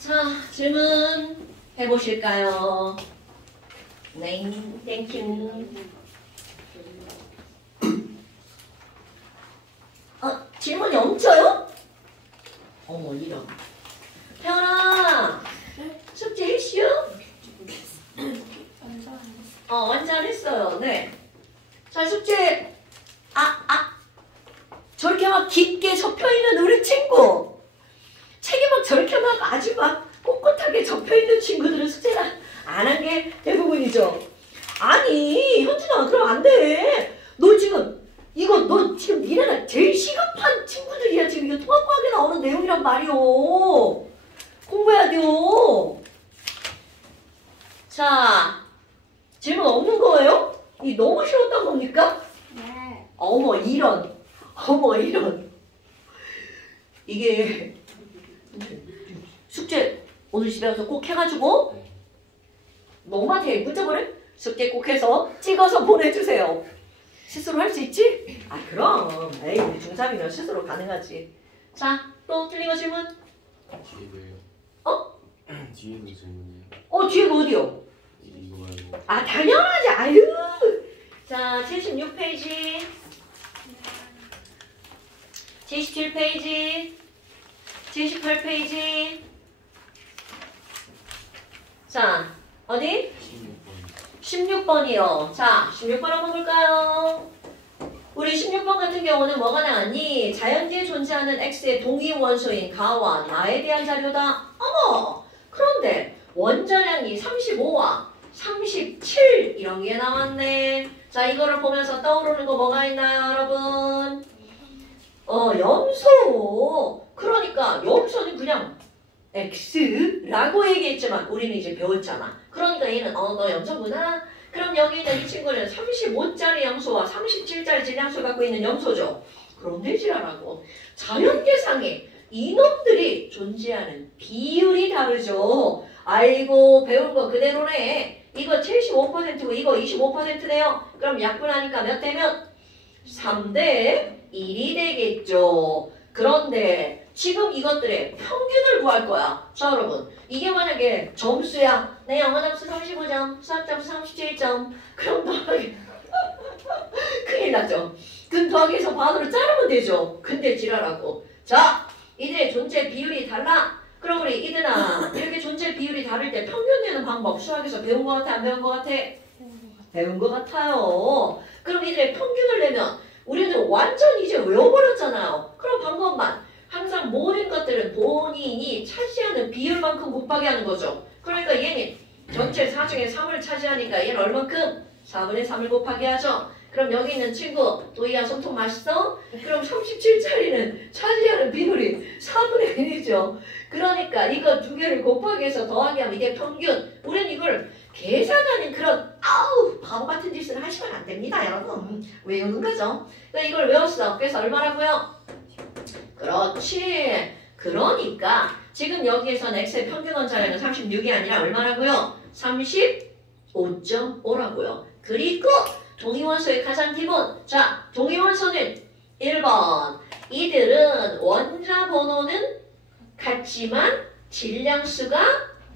자, 질문 해보실까요? 네, 땡큐. 질문이 없어요? 어머, 이런. 태연아, 숙제 이슈? 완전 했어요. 네. 자, 숙제. 저렇게 막 깊게 접혀있는 우리 친구. 책이 막 저렇게 막 아주 막 꼿꼿하게 접혀있는 친구들은 숙제를 안 한 게 대부분이죠. 아니, 현진아, 그럼 안 돼. 너 지금 니네가 제일 시급한 친구들이야. 지금 이거 통합과학에 나오는 내용이란 말이오. 공부해야 돼요. 자, 질문 없는 거예요? 이 너무 쉬웠단 겁니까? 네. 어머, 이런. 이게 숙제 오늘 집에 가서 꼭 해가지고 너무한테 문자 보내? 숙제 꼭 해서 찍어서 보내주세요. 스스로 할 수 있지? 그럼. 에이, 우리 중3이면 스스로 가능하지. 자, 또 틀린 거 질문? 뒤에도요. 뒤에도 질문이요. 뒤에가 어디요? 이거 말고. 당연하지. 아유. 자, 76페이지. 77페이지. 78페이지. 자, 어디? 16번이요. 자, 16번 한번 볼까요? 우리 16번 같은 경우는 뭐가 나왔니? 자연계에 존재하는 X의 동위 원소인 가와 나에 대한 자료다. 어머! 그런데 원자량이 35와 37 이런 게 나왔네. 자, 이거를 보면서 떠오르는 거 뭐가 있나요, 여러분? 염소. 그러니까 여기서는 그냥 X라고 얘기했지만 우리는 이제 배웠잖아. 그러니까 얘는 너 염소구나. 그럼 여기 있는 이 친구는 35짜리 염소와 37짜리 질량수를 갖고 있는 염소죠. 그런데 지랄하고 자연계상에 이놈들이 존재하는 비율이 다르죠. 아이고, 배운 거 그대로네. 이거 75%고 이거 25%네요. 그럼 약분하니까 몇 대면? 3대 1이 되겠죠. 그런데 지금 이것들의 평균을 구할 거야. 자, 여러분, 이게 만약에 점수야. 내 영어 점수 35점, 수학 점수 37점. 그럼 더하기 큰일 나죠. 그 더하기에서 반으로 자르면 되죠. 근데 지랄하고. 자, 이들의 존재 비율이 달라. 그럼 우리 이들아, 이렇게 존재 비율이 다를 때 평균 내는 방법 수학에서 배운 거 같아? 안 배운 거 같아? 배운 거 같아요. 그럼 이들의 평균을 내면 우리는 완전 이제 외워버렸잖아요. 그럼 방법만. 항상 모든 것들은 본인이 차지하는 비율만큼 곱하기 하는 거죠. 그러니까 얘는 전체 4 중에 3을 차지하니까 얘는 얼만큼? 4분의 3을 곱하기 하죠. 그럼 여기 있는 친구, 도희야 손톱 맛있어? 그럼 37짜리는 차지하는 비율이 4분의 1이죠. 그러니까 이거 두 개를 곱하기 해서 더하기 하면 이게 평균. 우리는 이걸 계산하는 그런 바보 같은 짓을 하시면 안 됩니다, 여러분. 외우는 거죠. 그러니까 이걸 외웠어. 그래서 얼마라고요? 그렇지. 그러니까 지금 여기에서는 X의 평균 원자량은 36이 아니라 얼마라고요? 35.5라고요. 그리고 동위원소의 가장 기본. 자, 동위원소는 1번. 이들은 원자 번호는 같지만 질량수가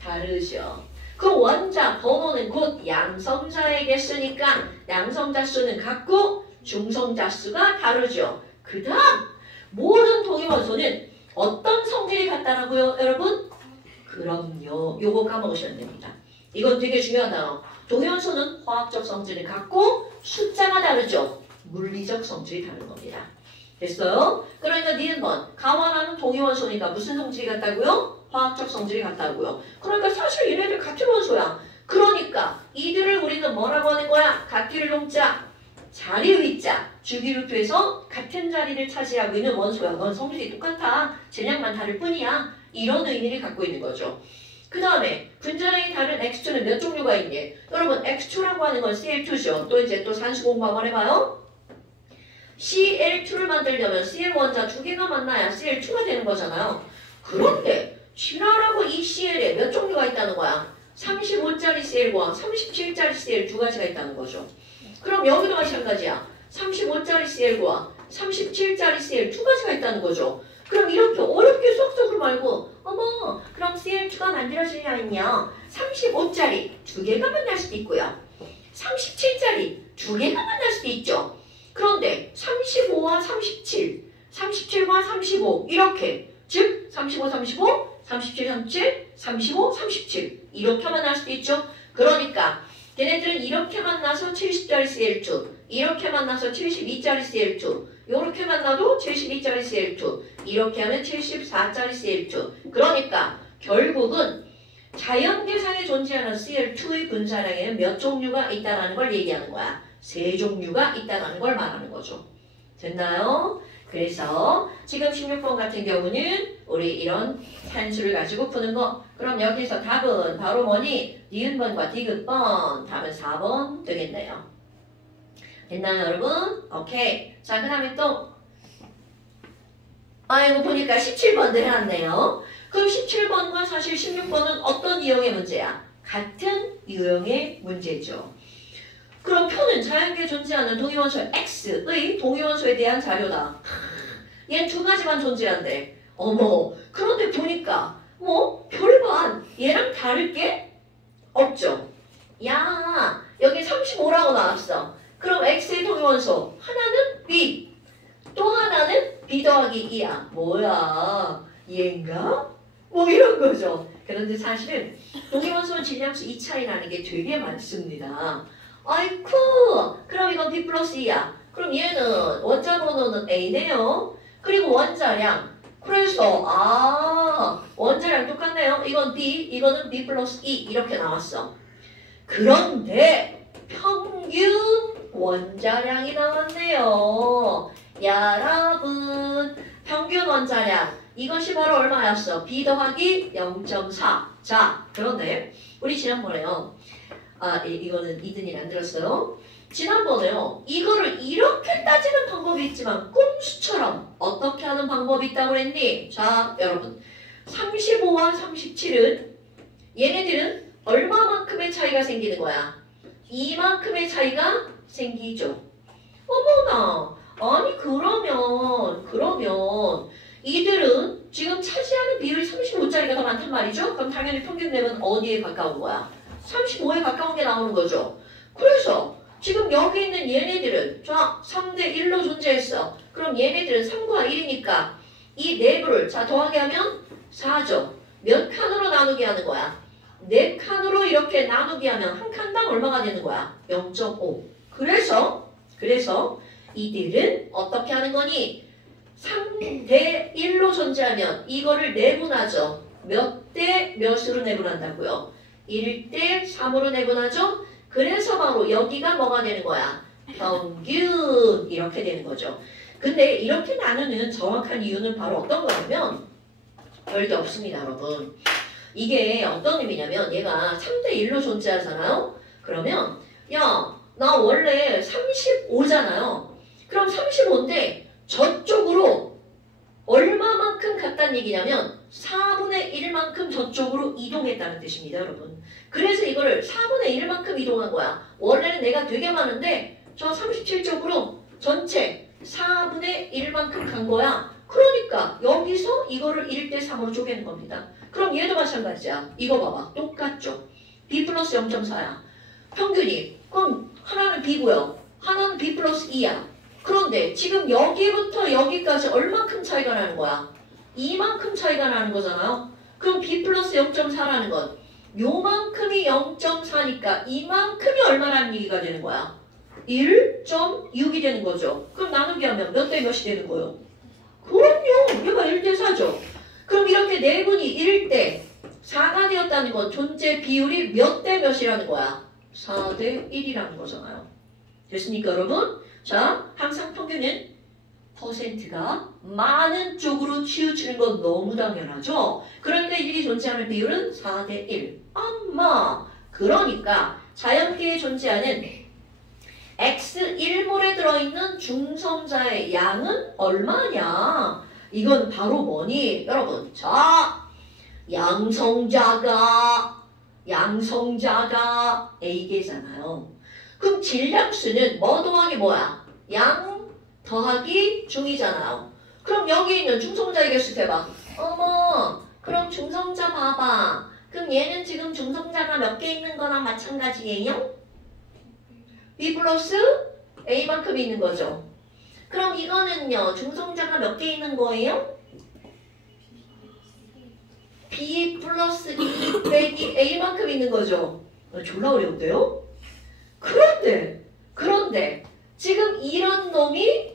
다르죠. 그 원자 번호는 곧 양성자의 개수니까 양성자 수는 같고 중성자 수가 다르죠. 그 다음 모든 동위원소는 어떤 성질이 같다라고요, 여러분? 그럼요. 요거 까먹으셔야 됩니다. 이건 되게 중요하다. 동위원소는 화학적 성질이 같고 숫자가 다르죠. 물리적 성질이 다른 겁니다. 됐어요? 그러니까 니은 번 가와나는 동위원소니까 무슨 성질이 같다고요? 화학적 성질이 같다고요. 그러니까 사실 얘네들 같은 원소야. 그러니까 이들을 우리는 뭐라고 하는 거야? 같기를 동자, 자리 위자, 주기율표에서 같은 자리를 차지하고 있는 원소야. 넌 성질이 똑같아. 질량만 다를 뿐이야. 이런 의미를 갖고 있는 거죠. 그 다음에 분자량이 다른 X2는 몇 종류가 있니? 여러분 X2라고 하는 건 Cl2죠. 또 이제 또 산수 공부 한번 해봐요. Cl2를 만들려면 Cl 원자 두 개가 만나야 Cl2가 되는 거잖아요. 그런데 지랄하고 이 Cl에 몇 종류가 있다는 거야? 35짜리 Cl과 37짜리 Cl 두 가지가 있다는 거죠. 그럼 여기도 마찬가지야. 35짜리 Cl과 37짜리 Cl 두 가지가 있다는 거죠. 그럼 이렇게 어렵게 수학적으로 말고 어머 그럼 Cl2가 뭐냐면요. 35짜리 2개가 만날 수도 있고요. 37짜리 2개가 만날 수도 있죠. 그런데 35와 37, 37과 35 이렇게 즉 35, 35, 37, 37, 35, 37 이렇게 만날 수도 있죠. 그러니까 걔네들은 이렇게 만나서 70짜리 Cl2 이렇게 만나서 72짜리 Cl2 이렇게 만나도 72짜리 Cl2 이렇게 하면 74짜리 Cl2 그러니까 결국은 자연계상에 존재하는 Cl2의 분사량에는 몇 종류가 있다는 걸 얘기하는 거야. 3종류가 있다는 걸 말하는 거죠. 됐나요? 그래서 지금 16번 같은 경우는 우리 이런 산수를 가지고 푸는 거. 그럼 여기서 답은 바로 뭐니? 니은번과 디귿번. 답은 4번 되겠네요. 됐나요 여러분? 오케이. 자 그 다음에 또 이거 보니까 17번도 해놨네요. 그럼 17번과 사실 16번은 어떤 유형의 문제야? 같은 유형의 문제죠. 그럼 표는 자연계에 존재하는 동위원소 X의 동위원소에 대한 자료다. 얘는 2가지만 존재한대. 어머, 그런데 보니까 뭐 별반 얘랑 다를 게 없죠. 야, 여기 35라고 나왔어. 그럼 X의 동위원소 하나는 B, 또 하나는 B 더하기 2야. 뭐야, 얘인가? 뭐 이런 거죠. 그런데 사실은 동위원소 질량수 2 차이 나는 게 되게 많습니다. 아이쿠, 그럼 이건 B 플러스 2야. 그럼 얘는 원자 번호는 A네요. 그리고 원자량. 그래서 원자량 똑같네요. 이건 B, 이거는 B 플러스 2 이렇게 나왔어. 그런데 평균 원자량이 나왔네요. 여러분, 평균 원자량. 이것이 바로 얼마였어? B 더하기 0.4. 자, 그런데 우리 지난번에요. 이거는 2등이 안 들었어요. 지난번에요. 이거를 이렇게 따지는 방법이 있지만 꼼수처럼 어떻게 하는 방법이 있다고 그랬니? 자, 여러분. 35와 37은 얘네들은 얼마만큼의 차이가 생기는 거야? 이만큼의 차이가 생기죠. 어머나. 아니 그러면 이들은 지금 차지하는 비율이 35짜리가 더 많단 말이죠? 그럼 당연히 평균 내면 어디에 가까운 거야? 35에 가까운 게 나오는 거죠. 그래서 지금 여기 있는 얘네들은 자 3대 1로 존재했어. 그럼 얘네들은 3과 1이니까 이 내부를 자 더하게 하면 4죠. 몇 칸으로 나누게 하는 거야? 4칸으로 이렇게 나누게 하면 한 칸당 얼마가 되는 거야? 0.5. 그래서 이들은 어떻게 하는 거니? 3대 1로 존재하면 이거를 내분하죠. 몇 대 몇으로 내분한다고요? 1대 3으로 내분하죠. 그래서 바로 여기가 뭐가 되는 거야? 평균 이렇게 되는 거죠. 근데 이렇게 나누는 정확한 이유는 바로 어떤 거냐면 별게 없습니다, 여러분. 이게 어떤 의미냐면 얘가 3대 1로 존재하잖아요. 그러면 야, 나 원래 35잖아요. 그럼 35인데 저쪽으로 얼마만큼 갔다는 얘기냐면 4분의 1만큼 저쪽으로 이동했다는 뜻입니다, 여러분. 그래서 이거를 4분의 1만큼 이동한 거야. 원래는 내가 되게 많은데 저 37쪽으로 전체 4분의 1만큼 간 거야. 그러니까 여기서 이거를 1대 3으로 쪼개는 겁니다. 그럼 얘도 마찬가지야. 이거 봐봐. 똑같죠? B 플러스 0.4야. 평균이. 그럼 하나는 B고요. 하나는 B 플러스 2야. 그런데 지금 여기부터 여기까지 얼만큼 차이가 나는 거야? 이만큼 차이가 나는 거잖아요. 그럼 B 플러스 0.4라는 건 요만큼이 0.4니까 이만큼이 얼마라는 얘기가 되는 거야? 1.6이 되는 거죠. 그럼 나누기 하면 몇 대 몇이 되는 거예요? 그럼요. 얘가 1대 4죠. 그럼 이렇게 네분이 1대 4가 되었다는 건 존재 비율이 몇 대 몇이라는 거야? 4대 1이라는 거잖아요. 됐습니까, 여러분? 자, 항상 평균은 퍼센트가 많은 쪽으로 치우치는 건 너무 당연하죠? 그러니까 이들이 존재하는 비율은 4대 1. 엄마! 그러니까 자연계에 존재하는 X1몰에 들어있는 중성자의 양은 얼마냐? 이건 바로 뭐니? 여러분, 자, 양성자가 A개잖아요. 그럼 질량수는 뭐 더하기 뭐야? 양 더하기 중이잖아요. 그럼 여기 있는 중성자의 개수 대봐. 어머, 그럼 중성자 봐봐. 그럼 얘는 지금 중성자가 몇 개 있는 거나 마찬가지예요? B 플러스 A만큼 있는 거죠. 그럼 이거는요. 중성자가 몇 개 있는 거예요? B 플러스 E 빼기 A만큼 있는 거죠. 졸라 어려운데요? 그런데 지금 이런 놈이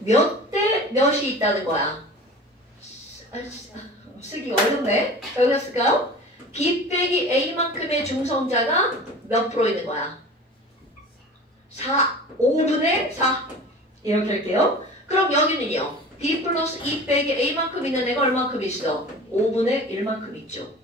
몇 대 몇이 있다는 거야. 쓰기 어렵네. 여기가 쓸까요? B 빼기 A만큼의 중성자가 몇 프로 있는 거야? 4, 5분의 4 이렇게 할게요. 그럼 여기는요. B 플러스 E 빼기 A만큼 있는 애가 얼만큼 있어? 5분의 1만큼 있죠.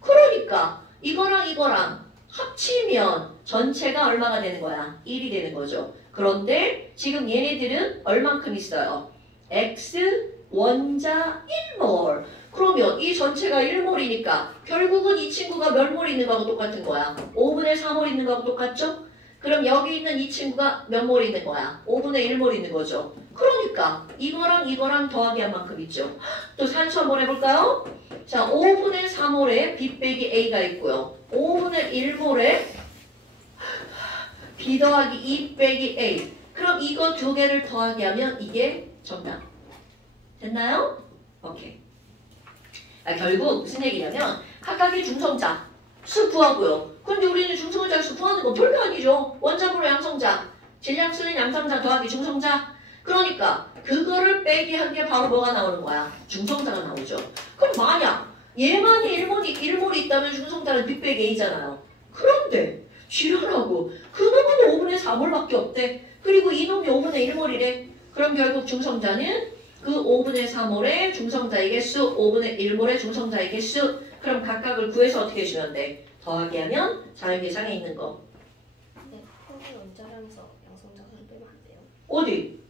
그러니까 이거랑 합치면 전체가 얼마가 되는 거야? 1이 되는 거죠. 그런데 지금 얘네들은 얼만큼 있어요? X 원자 1몰. 그러면 이 전체가 1몰이니까 결국은 이 친구가 몇 몰 있는 거하고 똑같은 거야? 5분의 4몰 있는 거하고 똑같죠? 그럼 여기 있는 이 친구가 몇 몰 있는 거야? 5분의 1몰 있는 거죠. 그러니까 이거랑 더하기 한 만큼 있죠. 또 산수 한번 해볼까요? 자, 5분의 4몰에 B 빼기 A가 있고요. 5분의 1몰에 B 더하기 E 빼기 A. 그럼 이거 두 개를 더하기 하면 이게 정답. 됐나요? 오케이. 결국 무슨 얘기냐면 각각의 중성자 수 구하고요. 근데 우리는 중성자 수 구하는 건 별거 아니죠. 원자분의 양성자, 질량수는 양성자 더하기 중성자. 그러니까 그거를 빼기 한 게 바로 뭐가 나오는 거야? 중성자가 나오죠. 그럼 만약 얘만이 1몰이 있다면 중성자는 B 빼기 A잖아요. 그런데 지랄하고 그놈은 5분의 4몰밖에 없대. 그리고 이놈이 5분의 1몰이래. 그럼 결국 중성자는 그 5분의 4몰의 중성자의 개수, 5분의 1몰의 중성자의 개수. 그럼 각각을 구해서 어떻게 해주면 돼? 더하기 하면 자연계상에 있는 거. 네, 평균 원자량에서 양성자 수를 빼면 안 돼요? 어디?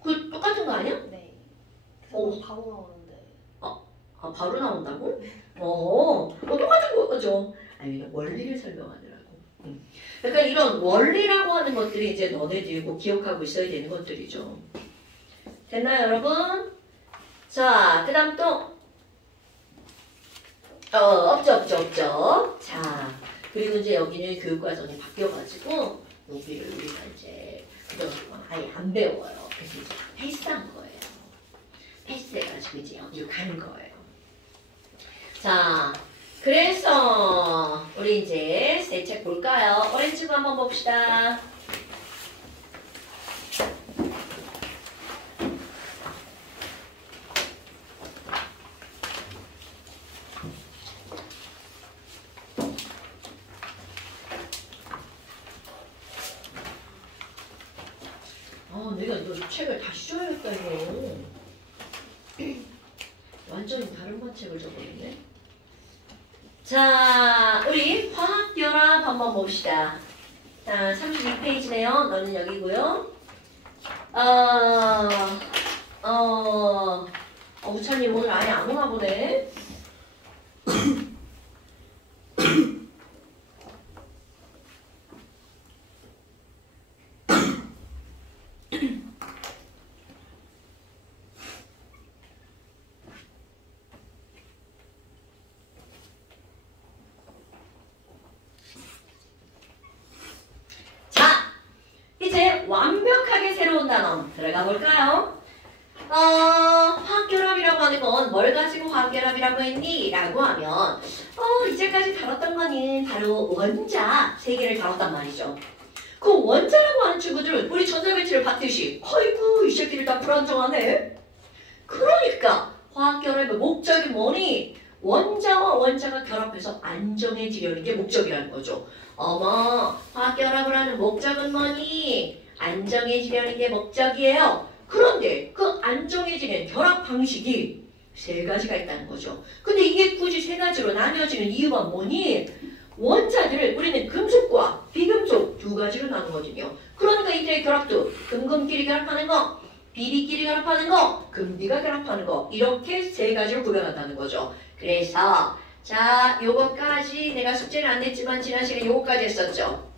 그 똑같은 거 아니야? 네. 오. 바로 나오는데. 아, 바로 나온다고? 똑같은 거죠. 아니, 원리를 설명하느라고. 그러니까 이런 원리라고 하는 것들이 이제 너네들이 꼭 기억하고 있어야 되는 것들이죠. 됐나요, 여러분? 자, 그 다음 또 없죠. 자, 그리고 이제 여기는 교육과정이 바뀌어가지고 여기를 우리가 이제 그동안 아예 안 배워요. 그래서 이제 패스한 거예요. 패스해가지고 이제 여기로 가는 거예요. 자, 그래서 우리 이제 새 책 볼까요? 오렌지부 한번 봅시다. 내가 너 책을 다시 줘야겠다 이거. 완전히 다른 번 책을 줘버렸네. 자, 우리 화학결합 한번 봅시다. 자, 32페이지네요. 너는 여기고요. 우찬님 오늘 아예 안 오나 보네. 완벽하게 새로운 단어 들어가 볼까요? 화학결합이라고 하는 건 뭘 가지고 화학결합이라고 했니? 라고 하면 이제까지 다뤘던 거는 바로 원자 세 개를 다뤘단 말이죠. 그 원자라고 하는 친구들은 우리 전자배치를 봤듯이 아이고 이 새끼들 다 불안정하네. 그러니까 화학결합의 목적이 뭐니? 원자와 원자가 결합해서 안정해지려는 게 목적이라는 거죠. 어머, 화학결합을 하는 목적은 뭐니? 안정해지려는 게 목적이에요. 그런데 그 안정해지는 결합 방식이 세 가지가 있다는 거죠. 근데 이게 굳이 세 가지로 나뉘어지는 이유가 뭐니? 원자들을 우리는 금속과 비금속 두 가지로 나누거든요. 그러니까 이들의 결합도 금금끼리 결합하는 거, 비비끼리 결합하는 거, 금비가 결합하는 거 이렇게 세 가지로 구별한다는 거죠. 그래서 자, 요거까지 내가 숙제는 안 냈지만 지난 시간에 요거까지 했었죠.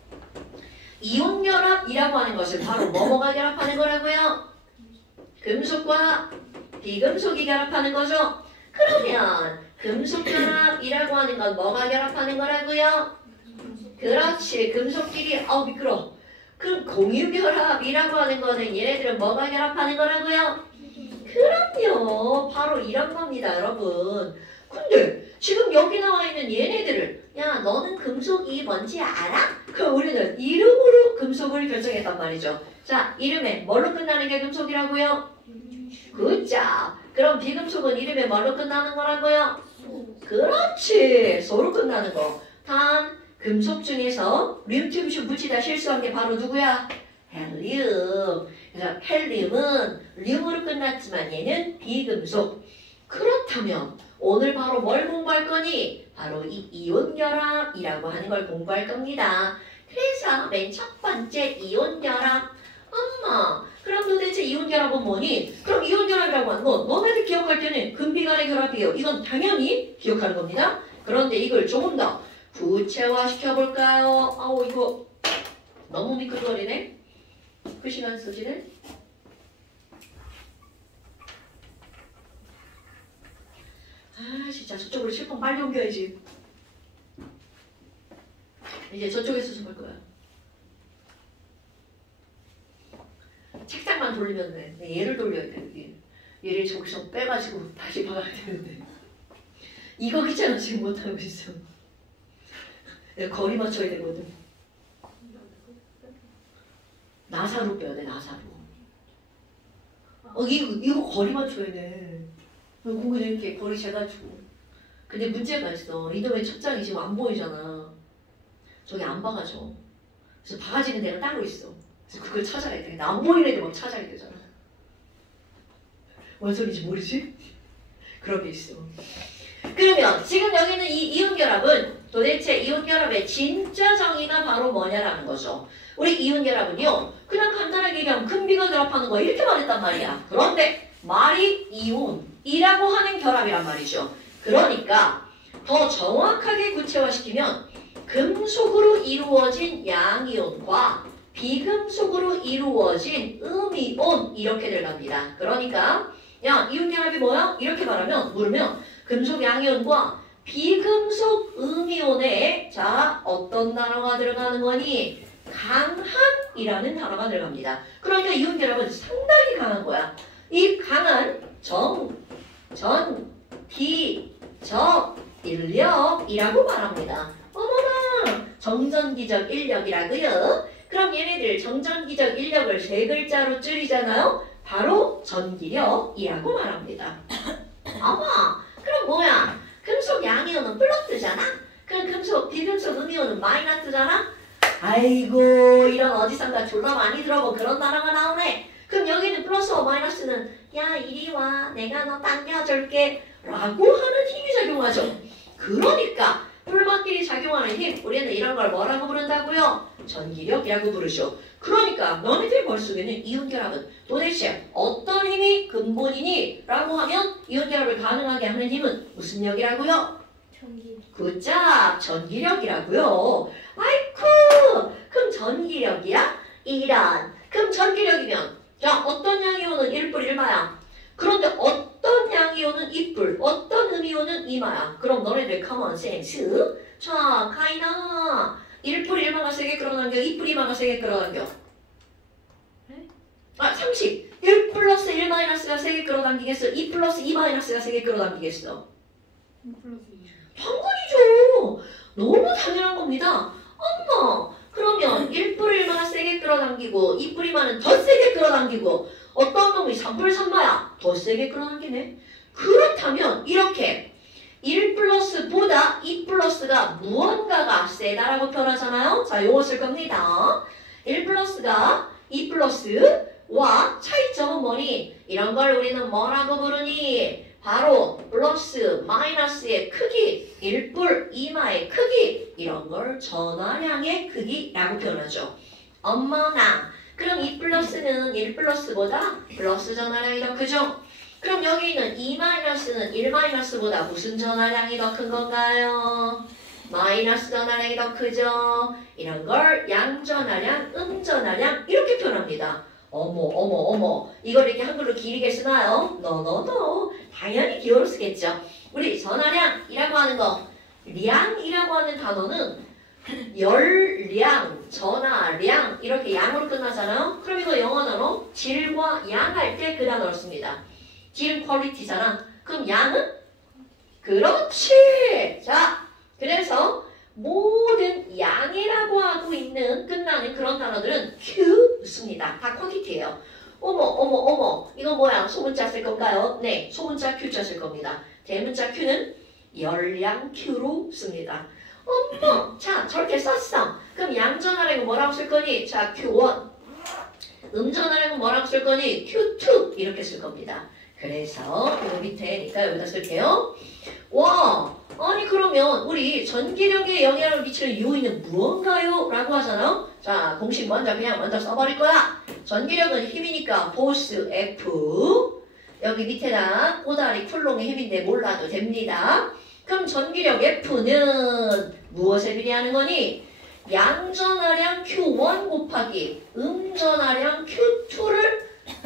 이온결합이라고 하는 것은 바로 뭐뭐가 결합하는 거라고요? 금속과 비금속이 결합하는 거죠. 그러면 금속결합이라고 하는 건 뭐가 결합하는 거라고요? 그렇지. 금속끼리 미끄러. 그럼 공유결합이라고 하는 거는 얘네들은 뭐가 결합하는 거라고요? 그럼요. 바로 이런 겁니다, 여러분. 근데 지금 여기 나와 있는 얘네들을 야, 너는 금속이 뭔지 알아? 그럼 우리는 이름으로 금속을 결정했단 말이죠. 자, 이름에 뭘로 끝나는 게 금속이라고요? 굿잡. 그럼 비금속은 이름에 뭘로 끝나는 거라고요? 그렇지. 소로 끝나는 거. 단 금속 중에서 륨티움슈 붙이다 실수한 게 바로 누구야? 헬리움. 그래서 헬리움은 륨으로 끝났지만 얘는 비금속. 그렇다면 오늘 바로 뭘 공부할 거니? 바로 이 이온결합이라고 하는 걸 공부할 겁니다. 그래서 맨 첫 번째 이온결합. 엄마, 그럼 도대체 이온결합은 뭐니? 그럼 이온결합이라고 하는 건 너네들 기억할 때는 금비간의 결합이에요. 이건 당연히 기억하는 겁니다. 그런데 이걸 조금 더 구체화시켜볼까요? 아우, 이거 너무 미끌거리네. 그 시간 쓰지네. 아, 진짜 저쪽으로 실컷 빨리 옮겨야지. 이제 저쪽에서 좀 할 거야. 책상만 돌리면 돼. 얘를 돌려야 돼. 여기. 얘를 저기서 빼가지고 다시 박아야 되는데. 이거 귀찮아 지금 못하고 있어. 내가 거리 맞춰야 되거든. 나사로 빼야 돼, 나사로. 이거 거리 맞춰야 돼. 공부 이렇게 거리 재가지고. 근데 문제가 있어. 이놈의 첩장이 지금 안 보이잖아. 저기 안 박아져. 그래서 박아지는 데가 따로 있어. 그래서 그걸 찾아야 돼. 안 보이는 애들 막 찾아야 되잖아. 뭔 소리인지 모르지? 그런 게 있어. 그러면 지금 여기는 이 이온결합은 도대체 이온결합의 진짜 정의가 바로 뭐냐라는 거죠. 우리 이온결합은요. 그냥 간단하게 얘기하면 금비가 결합하는 거 이렇게 말했단 말이야. 그런데 말이 이온이라고 하는 결합이란 말이죠. 그러니까 더 정확하게 구체화시키면 금속으로 이루어진 양이온과 비금속으로 이루어진 음이온 이렇게 들어갑니다. 그러니까 야, 이온결합이 뭐야? 이렇게 말하면 물으면 금속 양이온과 비금속 음이온에 자 어떤 단어가 들어가는 거니? 강한이라는 단어가 들어갑니다. 그러니까 이온결합은 상당히 강한 거야. 이 강한 정, 전, 기, 적, 인력이라고 말합니다. 어머나! 정전기적 인력이라고요? 그럼 얘네들 정전기적 인력을 세 글자로 줄이잖아요? 바로 전기력이라고 말합니다. 어머! 그럼 뭐야? 금속 양이온은 플러스잖아? 그럼 금속, 비금속 음이온은 마이너스잖아? 아이고 이런 어디선가 졸라 많이 들어본 그런 단어가 나오네. 그럼 여기는 플러스와 마이너스는 야 이리 와 내가 너 당겨줄게 라고 하는 힘이 작용하죠. 그러니까 풀막끼리 작용하는 힘 우리는 이런 걸 뭐라고 부른다고요? 전기력이라고 부르죠. 그러니까 너희들이 볼 수 있는 이온결합은 도대체 어떤 힘이 근본이니? 라고 하면 이온결합을 가능하게 하는 힘은 무슨力이라고요? 전기. 굿잡 전기력이라고요. 아이쿠 그럼 전기력이야? 이런 그럼 전기력이면 자 어떤 양이온은 1불 1마야. 그런데 어떤 양이온은 2불 어떤 음이온은 2마야. 그럼 너네들 커먼 센스 자 카이나 1불 1마가 세게 끌어당겨 2불 2마가 세게 끌어당겨 30 1 플러스 1 마이너스가 세게 끌어당기겠어 2 플러스 2 마이너스가 세게 끌어당기겠어 당근이죠. 너무 당연한 겁니다. 엄마 그러면 1불 1마가 세게 끌어당기고 2불 2마는 더 세게 끌어당기고 어떤 놈이 3불 3마야 더 세게 끌어당기네. 그렇다면 이렇게 1 플러스보다 2 플러스가 무언가가 세다라고 표현하잖아요. 자 요거 쓸 겁니다. 1 플러스가 2 플러스와 차이점은 뭐니? 이런 걸 우리는 뭐라고 부르니? 바로 플러스 마이너스의 크기 1불 2마의 크기 이런 걸 전화량의 크기라고 표현하죠. 엄마나 그럼 2 플러스는 1 플러스보다 플러스 전화량이 더 크죠? 그럼 여기 있는 2 마이너스는 1 마이너스보다 무슨 전화량이 더 큰 건가요? 마이너스 전화량이 더 크죠? 이런 걸 양전화량, 음전화량 이렇게 표현합니다. 어머 이걸 이렇게 한글로 길게 쓰나요? 노노노 당연히 기호로 쓰겠죠. 우리 전화량이라고 하는 거, 량이라고 하는 단어는 열량, 전화량 이렇게 양으로 끝나잖아요. 그럼 이거 영어 단어 질과 양 할 때 그 단어를 씁니다. 질은 퀄리티잖아. 그럼 양은? 그렇지. 자, 그래서 모든 양이라고 하고 있는 끝나는 그런 단어들은 Q 씁니다. 다 퀄리티예요. 어머 이거 뭐야? 소문자 쓸 건가요? 네, 소문자 Q자 쓸 겁니다. 대문자 Q는 열량 Q로 씁니다. 어머, 자 저렇게 썼어. 그럼 양전하려고 뭐라고 쓸 거니? 자 Q1. 음전하려고 뭐라고 쓸 거니? Q2 이렇게 쓸 겁니다. 그래서 이거 밑에니까 여기다 쓸게요. 와, 아니 그러면 우리 전기력에 영향을 미치는 요인은 무언가요? 라고 하잖아요. 자, 공식 먼저 써버릴 거야. 전기력은 힘이니까 포스 F. 여기 밑에다 꼬다리 쿨롱의 힘인데 몰라도 됩니다. 그럼 전기력 F는 무엇에 비례하는 거니? 양전하량 Q1 곱하기 음전하량 Q2를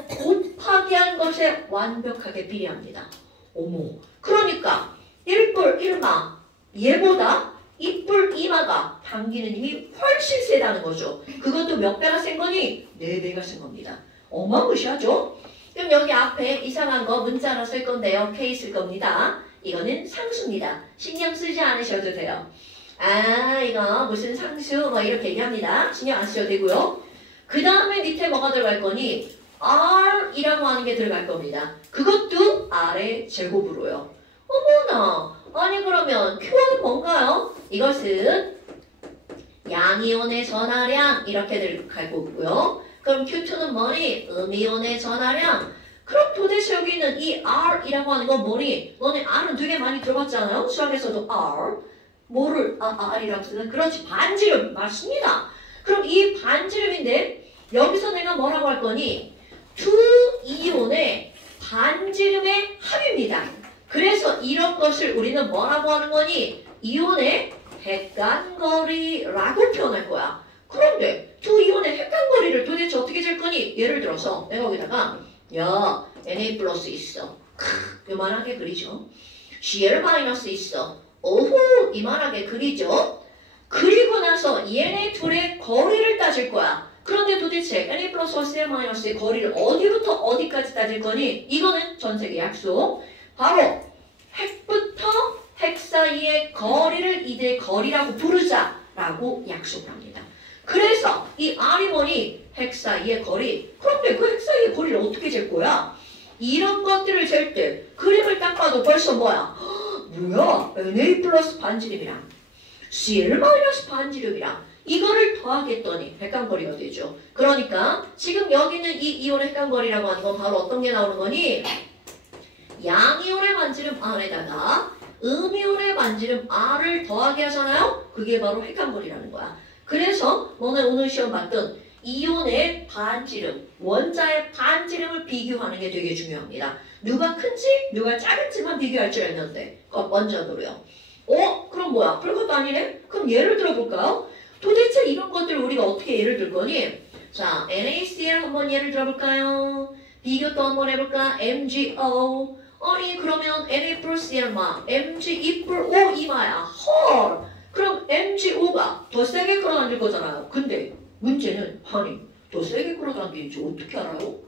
곱하기 한 것에 완벽하게 비례합니다. 어머, 그러니까 1뿔 1마 얘보다 2뿔 2마가 당기는 힘이 훨씬 세다는 거죠. 그것도 몇 배가 센 거니? 4배가 센 겁니다. 어마무시하죠? 그럼 여기 앞에 이상한 거 문자로 쓸 건데요. K 쓸 겁니다. 이거는 상수입니다. 신경 쓰지 않으셔도 돼요. 아, 이거 무슨 상수 뭐 이렇게 얘기합니다. 신경 안 쓰셔도 되고요. 그 다음에 밑에 뭐가 들어갈 거니? R이라고 하는 게 들어갈 겁니다. 그것도 R의 제곱으로요. 어머나, 아니 그러면 Q는 뭔가요? 이것은 양이온의 전하량 이렇게 들어갈 거고요. 그럼 Q2는 뭐니? 음이온의 전하량. 그럼 도대체 여기 있는 이 R이라고 하는 건 뭐니? 너네 R은 되게 많이 들어봤잖아요. 수학에서도 R. 뭐를 R이라고 쓰는? 그렇지, 반지름. 맞습니다. 그럼 이 반지름인데 여기서 내가 뭐라고 할 거니? 두 이온의 반지름의 합입니다. 그래서 이런 것을 우리는 뭐라고 하는 거니? 이온의 핵간거리라고 표현할 거야. 그런데 두 이온의 핵간거리를 도대체 어떻게 잴 거니? 예를 들어서 내가 여기다가 야, Na 플러스 있어. 요만하게 그리죠. Cl 마이너스 있어. 오호, 이만하게 그리죠. 그리고 나서 얘네 둘의 거리를 따질 거야. 그런데 도대체 Na 플러스와 Cl 마이너스의 거리를 어디부터 어디까지 따질 거니? 이거는 전세계 약속. 바로 핵부터 핵 사이의 거리를 이들의 거리라고 부르자라고 약속을 합니다. 그래서 이 R이 뭐니? 핵 사이의 거리. 그런데 그 핵 사이의 거리를 어떻게 잴 거야? 이런 것들을 잴 때 그림을 딱 봐도 벌써 뭐야? 뭐야? Na 플러스 반지름이랑 Cl 마이너스 반지름이랑 이거를 더하겠더니 핵간거리가 되죠. 그러니까 지금 여기 있는 이 이온의 핵간거리라고 하는 건 바로 어떤 게 나오는 거니? 양이온의 반지름 R에다가 음이온의 반지름 R을 더하게 하잖아요? 그게 바로 핵간거리라는 거야. 그래서 너네 오늘 시험 봤던 이온의 반지름, 원자의 반지름을 비교하는 게 되게 중요합니다. 누가 큰지, 누가 작은지만 비교할 줄 알면 돼. 그거 먼저로요. 그럼 뭐야? 별것도 아니네? 그럼 예를 들어볼까요? 도대체 이런 것들을 우리가 어떻게 예를 들 거니? 자, NaCl 한번 예를 들어볼까요? 비교 또 한번 해볼까? MgO. 아니 그러면 Na 플러스 Cl마 Mg 2뿔 O 이마야. 헐! 그럼 MgO가 더 세게 끌어당길 거잖아요. 근데 문제는 아니 더 세게 끌어당기는지 어떻게 알아요?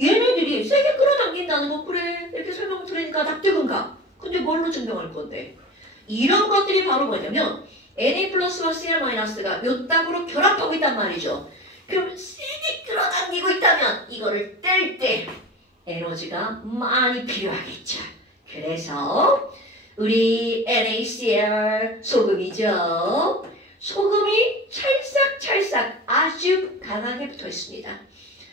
얘네들이 세게 끌어당긴다는 거 그래 이렇게 설명을 들으니까 납득은가? 근데 뭘로 증명할 건데? 이런 것들이 바로 뭐냐면 Na 플러스와 Cl 마이너스가 몇 딱으로 결합하고 있단 말이죠. 그럼 세게 끌어당기고 있다면 이거를 뗄 때 에너지가 많이 필요하겠죠. 그래서 우리 NaCl 소금이죠. 소금이 찰싹찰싹 아주 강하게 붙어 있습니다.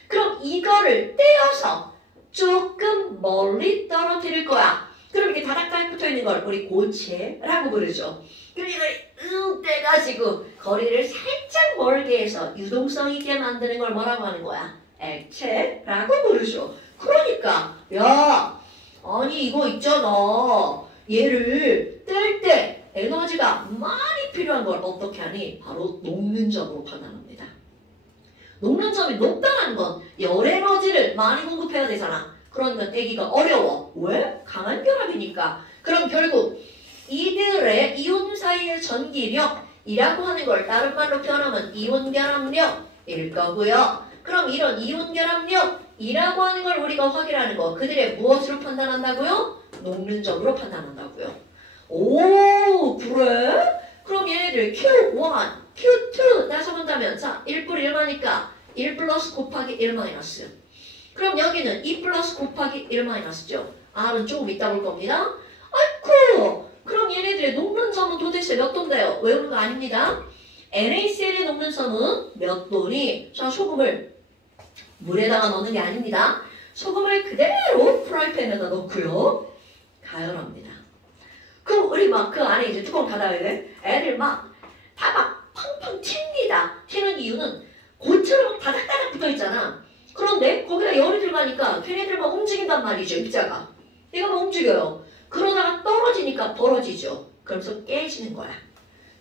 그럼 이거를 떼어서 조금 멀리 떨어뜨릴 거야. 그럼 이렇게 다닥다닥 붙어 있는 걸 우리 고체라고 부르죠. 그럼 이걸 떼가지고 거리를 살짝 멀게 해서 유동성 있게 만드는 걸 뭐라고 하는 거야? 액체라고 부르죠. 그러니까 야, 아니 이거 있잖아. 얘를 뗄 때 에너지가 많이 필요한 걸 어떻게 하니? 바로 녹는 점으로 판단합니다. 녹는 점이 높다는 건 열 에너지를 많이 공급해야 되잖아. 그러니까 떼기가 어려워. 왜? 강한 결합이니까. 그럼 결국 이들의 이온 사이의 전기력이라고 하는 걸 다른 말로 표현하면 이온 결합력일 거고요. 그럼 이런 이온 결합력이라고 하는 걸 우리가 확인하는 거 그들의 무엇으로 판단한다고요? 녹는점으로 판단한다고요. 오 그래? 그럼 얘네들 Q1, Q2 따져본다면 자 1 뿌리 1마니까 1 플러스 곱하기 1 마이너스. 그럼 여기는 2 플러스 곱하기 1 마이너스죠. R은 조금 이따 볼 겁니다. 아이쿠! 그럼 얘네들의 녹는 점은 도대체 몇 도인데요? 외우는 거 아닙니다. NaCl의 녹는 점은 몇 도니? 자, 소금을 물에다가 넣는 게 아닙니다. 소금을 그대로 프라이팬에다 넣고요. 가열합니다. 그럼 우리 막 그 안에 이제 뚜껑 닫아야 돼. 애들 막 다 막 팡팡 튑니다. 튀는 이유는 고체로 막 다닥다닥 붙어있잖아. 그런데 거기다 열이 들어가니까 걔네들 막 움직인단 말이죠. 입자가. 얘가 막 움직여요. 그러다가 떨어지니까 벌어지죠. 그러면서 깨지는 거야.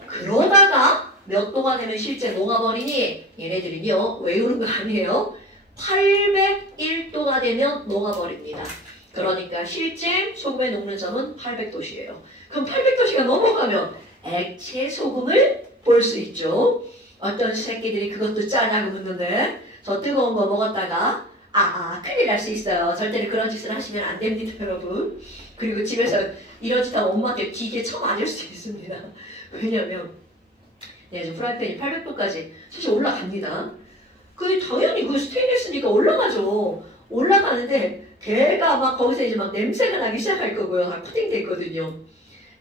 그러다가 몇 도가 되면 실제 녹아버리니 얘네들은요. 외우는 거 아니에요. 801도가 되면 녹아버립니다. 그러니까 실제 소금의 녹는 점은 800도씨예요. 그럼 800도씨가 넘어가면 액체 소금을 볼 수 있죠. 어떤 새끼들이 그것도 짜냐고 묻는데 저 뜨거운 거 먹었다가 큰일 날 수 있어요. 절대로 그런 짓을 하시면 안 됩니다, 여러분. 그리고 집에서 이런 짓 하면 엄마한테 기계 쳐맞을 수 있습니다. 왜냐면 지금 프라이팬이 800도까지 사실 올라갑니다. 당연히 그 스테인리스니까 올라가죠. 올라가는데 걔가 막 거기서 이제 막 냄새가 나기 시작할 거고요. 다 코팅돼 있거든요.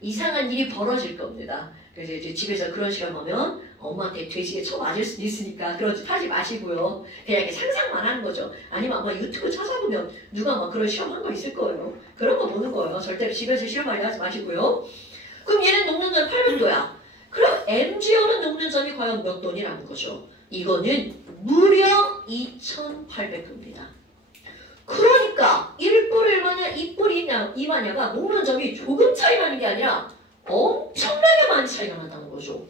이상한 일이 벌어질 겁니다. 그래서 이제 집에서 그런 시간 오면 엄마한테 돼지에 쳐맞을 수도 있으니까 그런 짓 하지 마시고요. 그냥 이렇게 상상만 하는 거죠. 아니면 아마 유튜브 찾아보면 누가 막 그런 시험 한 거 있을 거예요. 그런 거 보는 거예요. 절대로 집에서 시험 많이 하지 마시고요. 그럼 얘는 녹는 점 800도야. 그럼 MgO는 녹는 점이 과연 몇 도니라는 거죠. 이거는 무려 2800도입니다. 그러니까 1뿌리 1마냐 2뿌리 2마냐가 녹는 점이 조금 차이 나는 게 아니라 엄청나게 많이 차이가 난다는 거죠.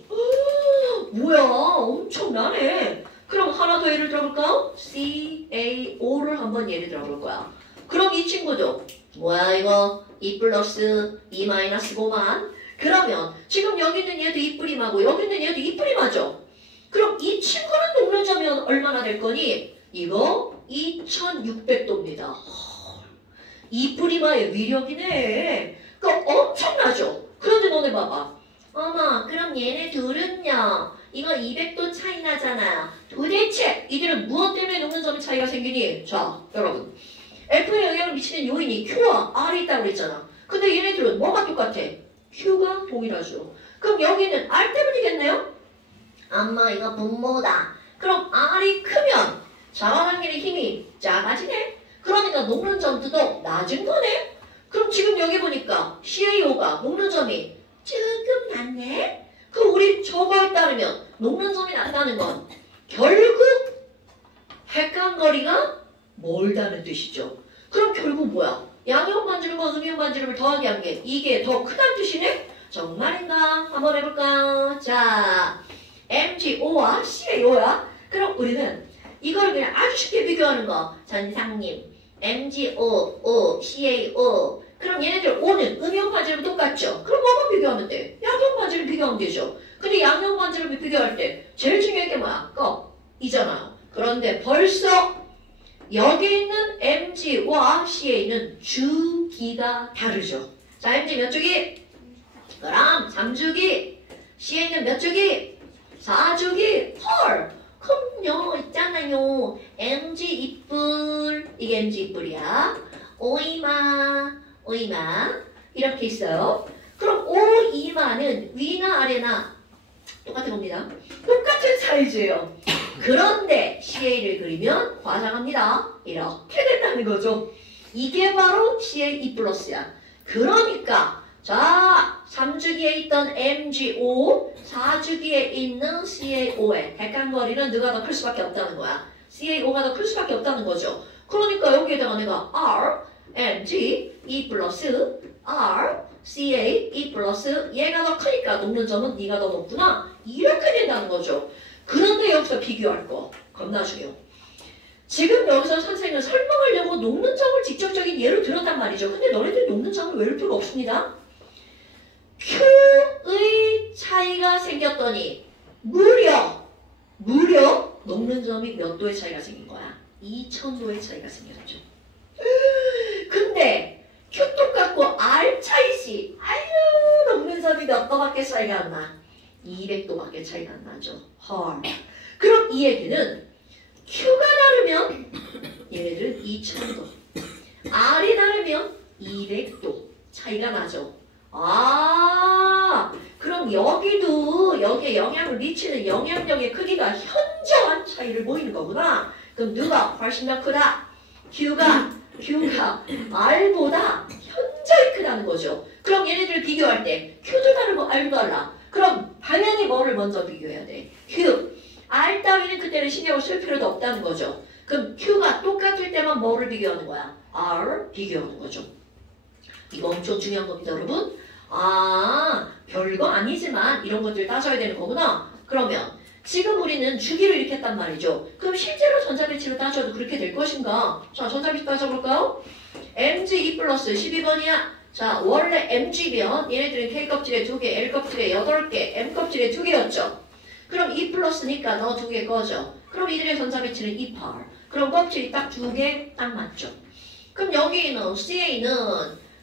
뭐야 엄청나네. 그럼 하나 더 예를 들어볼까요? CaO를 한번 예를 들어볼 거야. 그럼 이 친구도 뭐야 이거 2 플러스 2 마이너스 5만. 그러면 지금 여기 있는 얘도 2뿌리마고 여기 있는 얘도 2뿌리마죠. 그럼 이 친구는 녹는 점이 얼마나 될 거니? 이거 2600도입니다. 2뿌리마의 위력이네. 그러니까 엄청나죠? 그런데 너네 봐봐. 어머 그럼 얘네 둘은요. 이거 200도 차이 나잖아요. 도대체 이들은 무엇 때문에 녹는 점의 차이가 생기니? 자 여러분 F에 영향을 미치는 요인이 Q와 R이 있다고 그랬잖아. 근데 얘네들은 뭐가 똑같아? Q가 동일하죠. 그럼 여기는 R 때문이겠네요? 엄마 이거 분모다. 그럼 R이 크면 잡아당기는 힘이 작아지네? 그러니까 녹는 점도 낮은 거네? 그럼 지금 여기 보니까 CaO가 녹는 점이 조금 낮네? 그럼 우리 저거에 따르면 녹는 점이 낮다는 건 결국 핵간거리가 멀다는 뜻이죠. 그럼 결국 뭐야? 양이온 반지름과 음이온 반지름을 더하기 한 게 이게 더 크다는 뜻이네? 정말인가? 한번 해볼까? 자, MgO와 CaO야? 그럼 우리는 이걸 그냥 아주 쉽게 비교하는 거. 전상님, MgO, O, CaO. 그럼 얘네들 O는 음이온 반지름 똑같죠? 그럼 뭐만 비교하면 돼? 양이온 반지름 비교하면 되죠. 근데 양이온 반지름 비교할 때 제일 중요한 게 뭐야? 이잖아요. 그런데 벌써 여기 있는 Mg와 CA는 주기가 다르죠. 자, MG 몇 주기? 그럼 3주기. CA는 몇 주기? 4주기. 헐. 그럼요 있잖아요. MG 이뿔. 이게 MG 이뿔이야. 오이마. 이렇게 있어요. 그럼 오이마는 위나 아래나 똑같은 겁니다. 똑같은 사이즈예요. 그런데 CA를 그리면 과장합니다. 이렇게 된다는 거죠. 이게 바로 CA2 플러스야. 그러니까 자 3주기에 있던 MgO 4주기에 있는 CaO의 객관거리는 누가 더 클 수밖에 없다는 거야. CaO가 더 클 수밖에 없다는 거죠. 그러니까 여기에다가 내가 R, Mg, E 플러스 R, CA, E 플러스 얘가 더 크니까 녹는 점은 네가 더 높구나. 이렇게 된다는 거죠. 그런데 여기서 비교할 거 겁나 중요. 지금 여기서 선생님은 설명하려고 녹는 점을 직접적인 예로 들었단 말이죠. 근데 너네들이 녹는 점을 외울 필요가 없습니다. Q의 차이가 생겼더니 무려 녹는 점이 몇 도의 차이가 생긴 거야? 2000도의 차이가 생겼죠. 근데 Q 똑같고 R 차이시 아유 녹는 점이 몇 도밖에 차이가 안 나? 200도밖에 차이가 안 나죠. 헐. 그럼 이 얘기는 Q가 다르면 얘네들은 2000도, R이 다르면 200도 차이가 나죠. 아, 그럼 여기도 여기에 영향을 미치는 영향력의 크기가 현저한 차이를 보이는 거구나. 그럼 누가 훨씬 더 크다? Q가 R보다 현저히 크다는 거죠. 그럼 얘네들 비교할 때 Q도 다르고 R도 달라. 그럼 당연히 뭐를 먼저 비교해야 돼? Q. R 따위는 그때는 신경을 쓸 필요도 없다는 거죠. 그럼 Q가 똑같을 때만 뭐를 비교하는 거야? R 비교하는 거죠. 이거 엄청 중요한 겁니다, 여러분. 아, 별거 아니지만 이런 것들 따져야 되는 거구나. 그러면 지금 우리는 주기를 이렇게 했단 말이죠. 그럼 실제로 전자배치로 따져도 그렇게 될 것인가? 자, 전자배치 따져볼까요? MG2 플러스 12번이야. 자, 원래 MG면 얘네들은 K껍질에 2개, L껍질에 8개, M껍질에 2개였죠. 그럼 2 플러스니까 너 2개 꺼져. 그럼 이들의 전자배치는 2팔. 그럼 껍질이 딱 2개 딱 맞죠. 그럼 여기는 CA는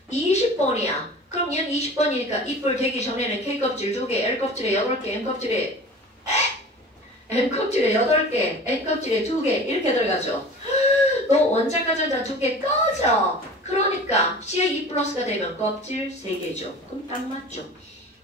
20번이야. 그럼 얘는 20번이니까 이뿔 되기 전에는 K껍질 2개, L껍질에 8개, M껍질에 8개, N껍질에 2개 이렇게 들어가죠. 너 원자과 전자 2개 꺼져. 그러니까 CA2 플러스가 되면 껍질 3개죠. 그럼 딱 맞죠.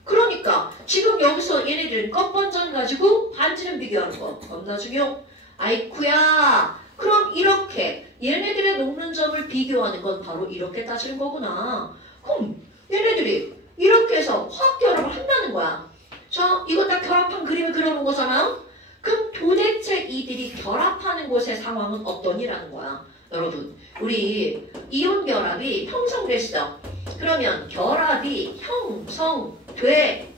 그러니까 지금 여기서 얘네들은 껍번전 가지고 반지름 비교하는 거 겁나 중요. 아이쿠야. 그럼 이렇게 얘네들의 녹는 점을 비교하는 건 바로 이렇게 따지는 거구나. 그럼 얘네들이 이렇게 해서 화학 결합을 한다는 거야. 자, 이거 딱 결합한 그림을 그려놓은 거잖아. 그럼 도대체 이들이 결합하는 곳의 상황은 어떠니라는 거야. 여러분, 우리 이온 결합이 형성됐어. 그러면 결합이 형성되는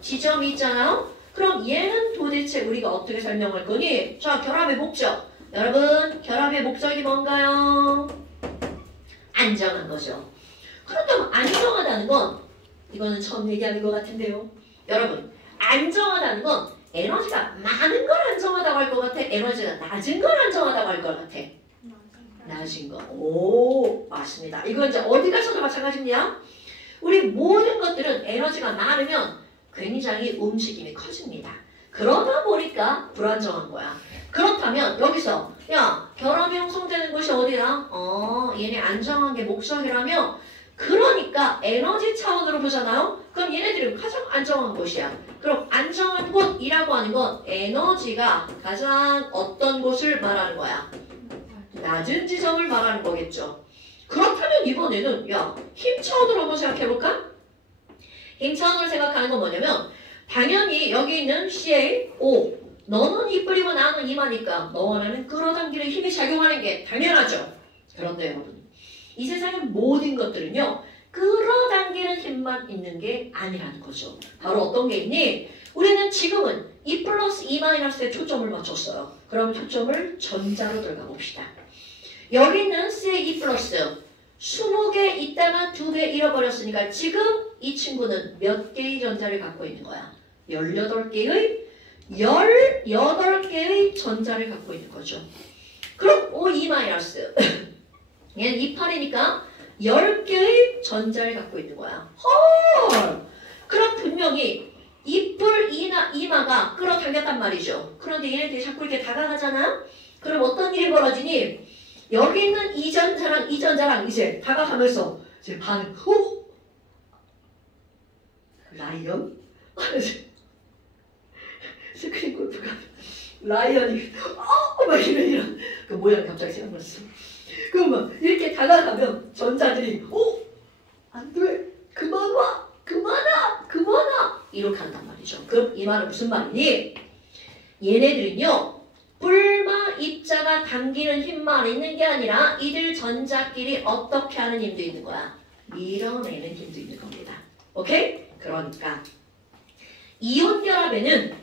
지점이 있잖아요. 그럼 얘는 도대체 우리가 어떻게 설명할 거니? 자, 결합의 목적. 여러분, 결합의 목적이 뭔가요? 안정한 거죠. 그렇다면 안정하다는 건 이거는 처음 얘기하는 것 같은데요. 여러분, 안정하다는 건 에너지가 많은 걸 안정하다고 할 것 같아? 에너지가 낮은 걸 안정하다고 할 것 같아? 낮은 거. 오, 맞습니다. 이거 이제 어디 가서도 마찬가지입니다. 우리 모든 것들은 에너지가 많으면 굉장히 움직임이 커집니다. 그러다 보니까 불안정한 거야. 그렇다면 여기서 야, 결합이 형성되는 곳이 어디야? 얘네 안정한 게 목적이라며? 그러니까 에너지 차원으로 보잖아요? 그럼 얘네들은 가장 안정한 곳이야. 그럼 안정한 곳이라고 하는 건 에너지가 가장 어떤 곳을 말하는 거야? 낮은 지점을 말하는 거겠죠. 그렇다면 이번에는 야, 힘 차원으로 한번 생각해볼까? 힘 차원으로 생각하는 건 뭐냐면 당연히 여기 있는 CaO 너는 이 뿌리고 나는 이마니까 너와 나는 끌어당기는 힘이 작용하는 게 당연하죠. 그런데 여러분, 이 세상의 모든 것들은요, 끌어당기는 힘만 있는 게 아니라는 거죠. 바로 어떤 게 있니? 우리는 지금은 2 플러스 2 마이너스에 초점을 맞췄어요. 그럼 초점을 전자로 들어가 봅시다. 여기는 CA2 플러스 20개 있다가 2개 잃어버렸으니까 지금 이 친구는 몇 개의 전자를 갖고 있는 거야? 18개의 전자를 갖고 있는 거죠. 그럼 O2 마이너스 얘는 28이니까 10개의 전자를 갖고 있는 거야. 헐! 그럼 분명히 이뿔 이마가 끌어당겼단 말이죠. 그런데 얘네들이 자꾸 이렇게 다가가잖아? 그럼 어떤 일이 벌어지니? 여기 있는 이 전자랑 이제 다가가면서 이제 반응, 라이언? 스크린 골프가 라이언이 막 이런 그 모양이 갑자기 생각났어. 그럼 막 이렇게 다가가면 전자들이 안 돼, 그만 와, 이렇게 한단 말이죠. 그럼 이 말은 무슨 말이니? 얘네들은요, 불마 입자가 당기는 힘만 있는 게 아니라 이들 전자끼리 어떻게 하는 힘도 있는 거야? 밀어내는 힘도 있는 겁니다. 오케이? 그러니까 이온 결합에는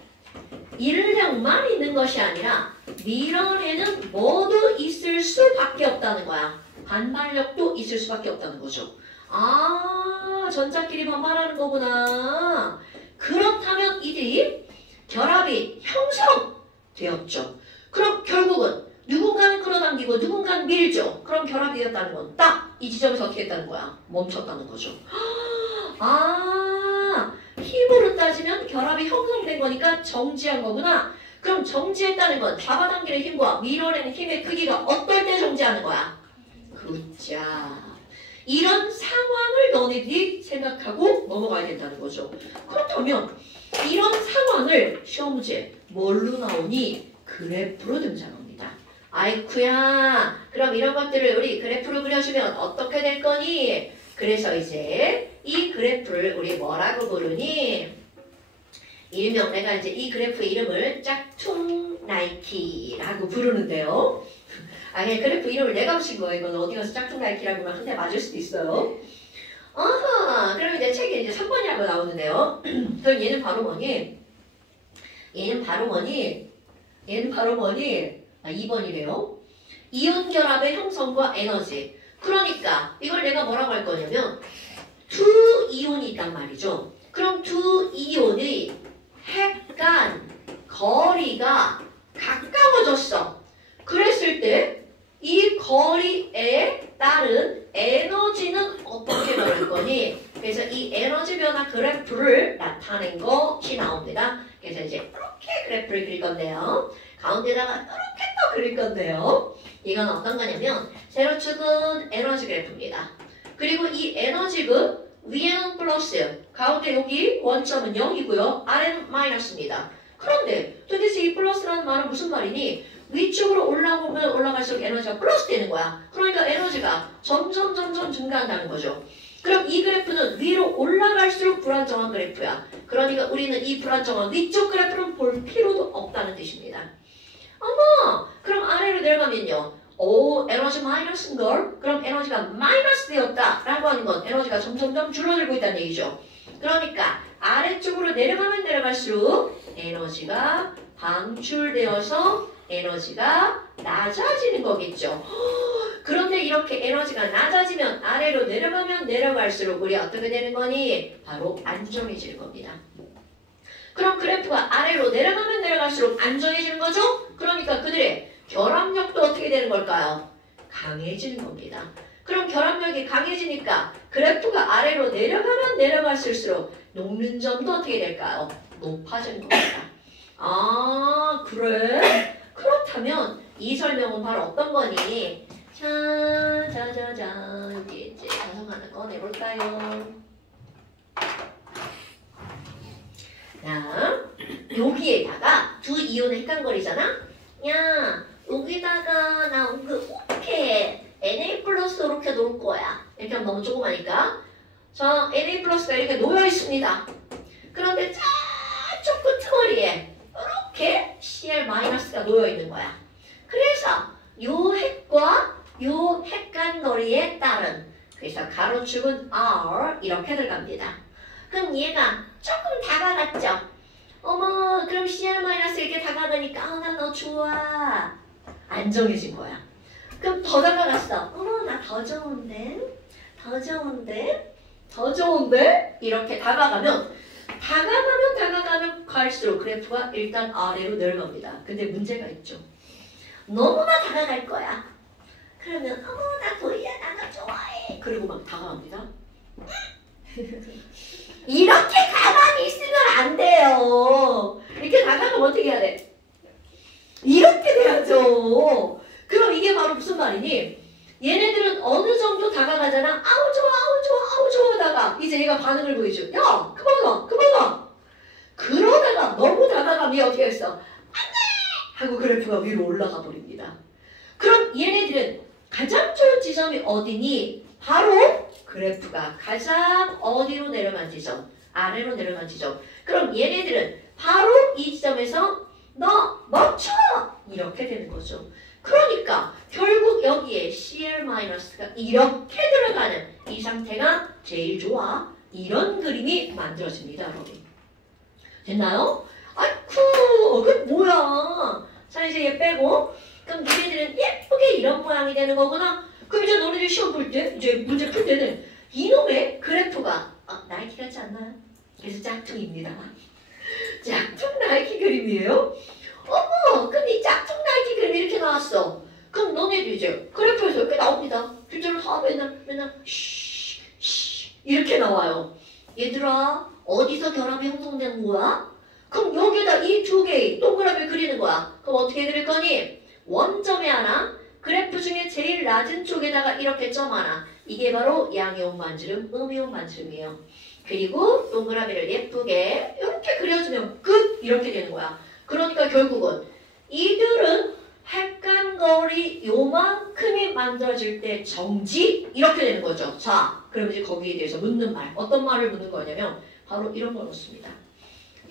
인력만 있는 것이 아니라 미러에는 뭐도 있을 수밖에 없다는 거야. 반발력도 있을 수밖에 없다는 거죠. 아, 전자끼리 반발하는 거구나. 그렇다면 이들이 결합이 형성되었죠. 그럼 결국은 누군가는 끌어당기고 누군가는 밀죠. 그럼 결합이 되었다는 건 딱 이 지점에서 어떻게 했다는 거야? 멈췄다는 거죠. 아, 힘으로 따지면 결합이 형성된 거니까 정지한 거구나. 그럼 정지했다는 건 잡아당기는 힘과 밀어내는 힘의 크기가 어떨 때 정지하는 거야? 굿자. 이런 상황을 너네들이 생각하고 넘어가야 된다는 거죠. 그렇다면 이런 상황을 시험 문제 뭘로 나오니? 그래프로 등장합니다. 아이쿠야, 그럼 이런 것들을 우리 그래프로 그려주면 어떻게 될 거니? 그래서 이제 이 그래프를 우리 뭐라고 부르니? 일명 내가 이제 이 그래프의 이름을 짝퉁 나이키라고 부르는데요. 아, 그냥 그래프 이름을 내가 붙인 거예요. 이건 어디 가서 짝퉁 나이키라고 한 대 맞을 수도 있어요. 아하, 그럼 이제 책에 이제 3번이라고 나오는데요. 그럼 얘는 바로 뭐니? 얘는 바로 뭐니? 2번이래요. 이온 결합의 형성과 에너지. 그러니까 이걸 내가 뭐라고 할 거냐면 두 이온이 있단 말이죠. 그럼 두 이온의 핵 간 거리가 가까워졌어. 그랬을 때 이 거리에 따른 에너지는 어떻게 변할 거니? 그래서 이 에너지 변화 그래프를 나타낸 것이 나옵니다. 그래서 이제 이렇게 그래프를 그릴 건데요. 가운데다가 이렇게 또 그릴 건데요. 이건 어떤 거냐면 세로축은 에너지 그래프입니다. 그리고 이 에너지는 위에는 플러스, 가운데 여기 원점은 0이고요. 아래는 마이너스입니다. 그런데 도대체 이 플러스라는 말은 무슨 말이니? 위쪽으로 올라오면 올라갈수록 에너지가 플러스 되는 거야. 그러니까 에너지가 점점 증가한다는 거죠. 그럼 이 그래프는 위로 올라갈수록 불안정한 그래프야. 그러니까 우리는 이 불안정한 위쪽 그래프는 볼 필요도 없다는 뜻입니다. 어머, 그럼 아래로 내려가면요. 오, 에너지 마이너스인걸? 그럼 에너지가 마이너스 되었다 라고 하는 건 에너지가 점점 줄어들고 있다는 얘기죠. 그러니까 아래쪽으로 내려가면 내려갈수록 에너지가 방출되어서 에너지가 낮아지는 거겠죠. 그런데 이렇게 에너지가 낮아지면 아래로 내려가면 내려갈수록 우리 어떻게 되는 거니? 바로 안정해지는 겁니다. 그럼 그래프가 아래로 내려가면 내려갈수록 안정해지는 거죠? 그러니까 그들의 결합력도 어떻게 되는 걸까요? 강해지는 겁니다. 그럼 결합력이 강해지니까 그래프가 아래로 내려가면 내려갈수록 녹는 점도 어떻게 될까요? 높아지는 겁니다. 아, 그래? 그렇다면 이 설명은 바로 어떤 거니? 자, 여기 이제 가성 하나 꺼내볼까요? 자, 여기에다가 두 이온을 헷갈거리잖아? 야, 여기다가 나 이렇게 Na 플러스 이렇게 놓을 거야. 이렇게 하면 너무 조그마니까. 자, Na 플러스가 이렇게 놓여 있습니다. 그런데 저쪽 끄트머리에 이렇게 Cl 마이너스가 놓여 있는 거야. 그래서 요 핵과 요 핵간거리에 따른, 그래서 가로축은 R 이렇게 들어갑니다. 그럼 얘가 조금 다가갔죠? 어머, 그럼 Cl 마이너스 이렇게 다가가니까 난 너 좋아. 안정해진 거야. 그럼 더 다가갔어. 어머, 나 더 좋은데? 이렇게 다가가면 갈수록 그래프가 일단 아래로 내려갑니다. 근데 문제가 있죠. 너무나 다가갈 거야. 그러면 어머, 나 도희야, 나 너 좋아해. 그리고 막 다가갑니다. 이렇게 가만히 있으면 안 돼요. 이렇게 다가가면 어떻게 해야 돼? 이렇게 돼야죠. 그럼 이게 바로 무슨 말이니? 얘네들은 어느 정도 다가가잖아. 아우 좋아 하다가 이제 얘가 반응을 보이죠. 야, 그만 와. 그러다가 너무 다가가면 얘 어떻게 했어? 안돼! 하고 그래프가 위로 올라가 버립니다. 그럼 얘네들은 가장 좋은 지점이 어디니? 바로 그래프가 가장 어디로 내려간 지점? 아래로 내려간 지점. 그럼 얘네들은 바로 이 지점에서 너 멈춰! 이렇게 되는 거죠. 그러니까 결국 여기에 Cl-가 이렇게 들어가는 이 상태가 제일 좋아. 이런 그림이 만들어집니다, 여러분. 됐나요? 아이쿠, 그게 뭐야? 자, 이제 얘 빼고. 그럼 너네들은 예쁘게 이런 모양이 되는 거구나. 그럼 이제 너네들 시험 볼 때, 이제 문제 풀 때는 이놈의 그래프가 나이키 같지 않나요? 그래서 짝퉁입니다. 짝퉁 나이키 그림이에요? 어머, 그럼 이 짝퉁 나이키 그림이 이렇게 나왔어. 그럼 너네들 이제 그래프에서 이렇게 나옵니다. 실제로 다 맨날 이렇게 나와요. 얘들아, 어디서 결합이 형성된 거야? 그럼 여기에다 이 두 개의 동그라미 그리는 거야. 그럼 어떻게 그릴 거니? 원점에 하나, 그래프 중에 제일 낮은 쪽에다가 이렇게 점 하나. 이게 바로 양이온 반지름, 음이온 반지름이에요. 그리고 동그라미를 예쁘게 이렇게 그려주면 끝! 이렇게 되는 거야. 그러니까 결국은 이들은 헷간거리 요만큼이 만들어질 때 정지? 이렇게 되는 거죠. 자, 그럼 이제 거기에 대해서 묻는 말. 어떤 말을 묻는 거냐면 바로 이런 걸 묻습니다.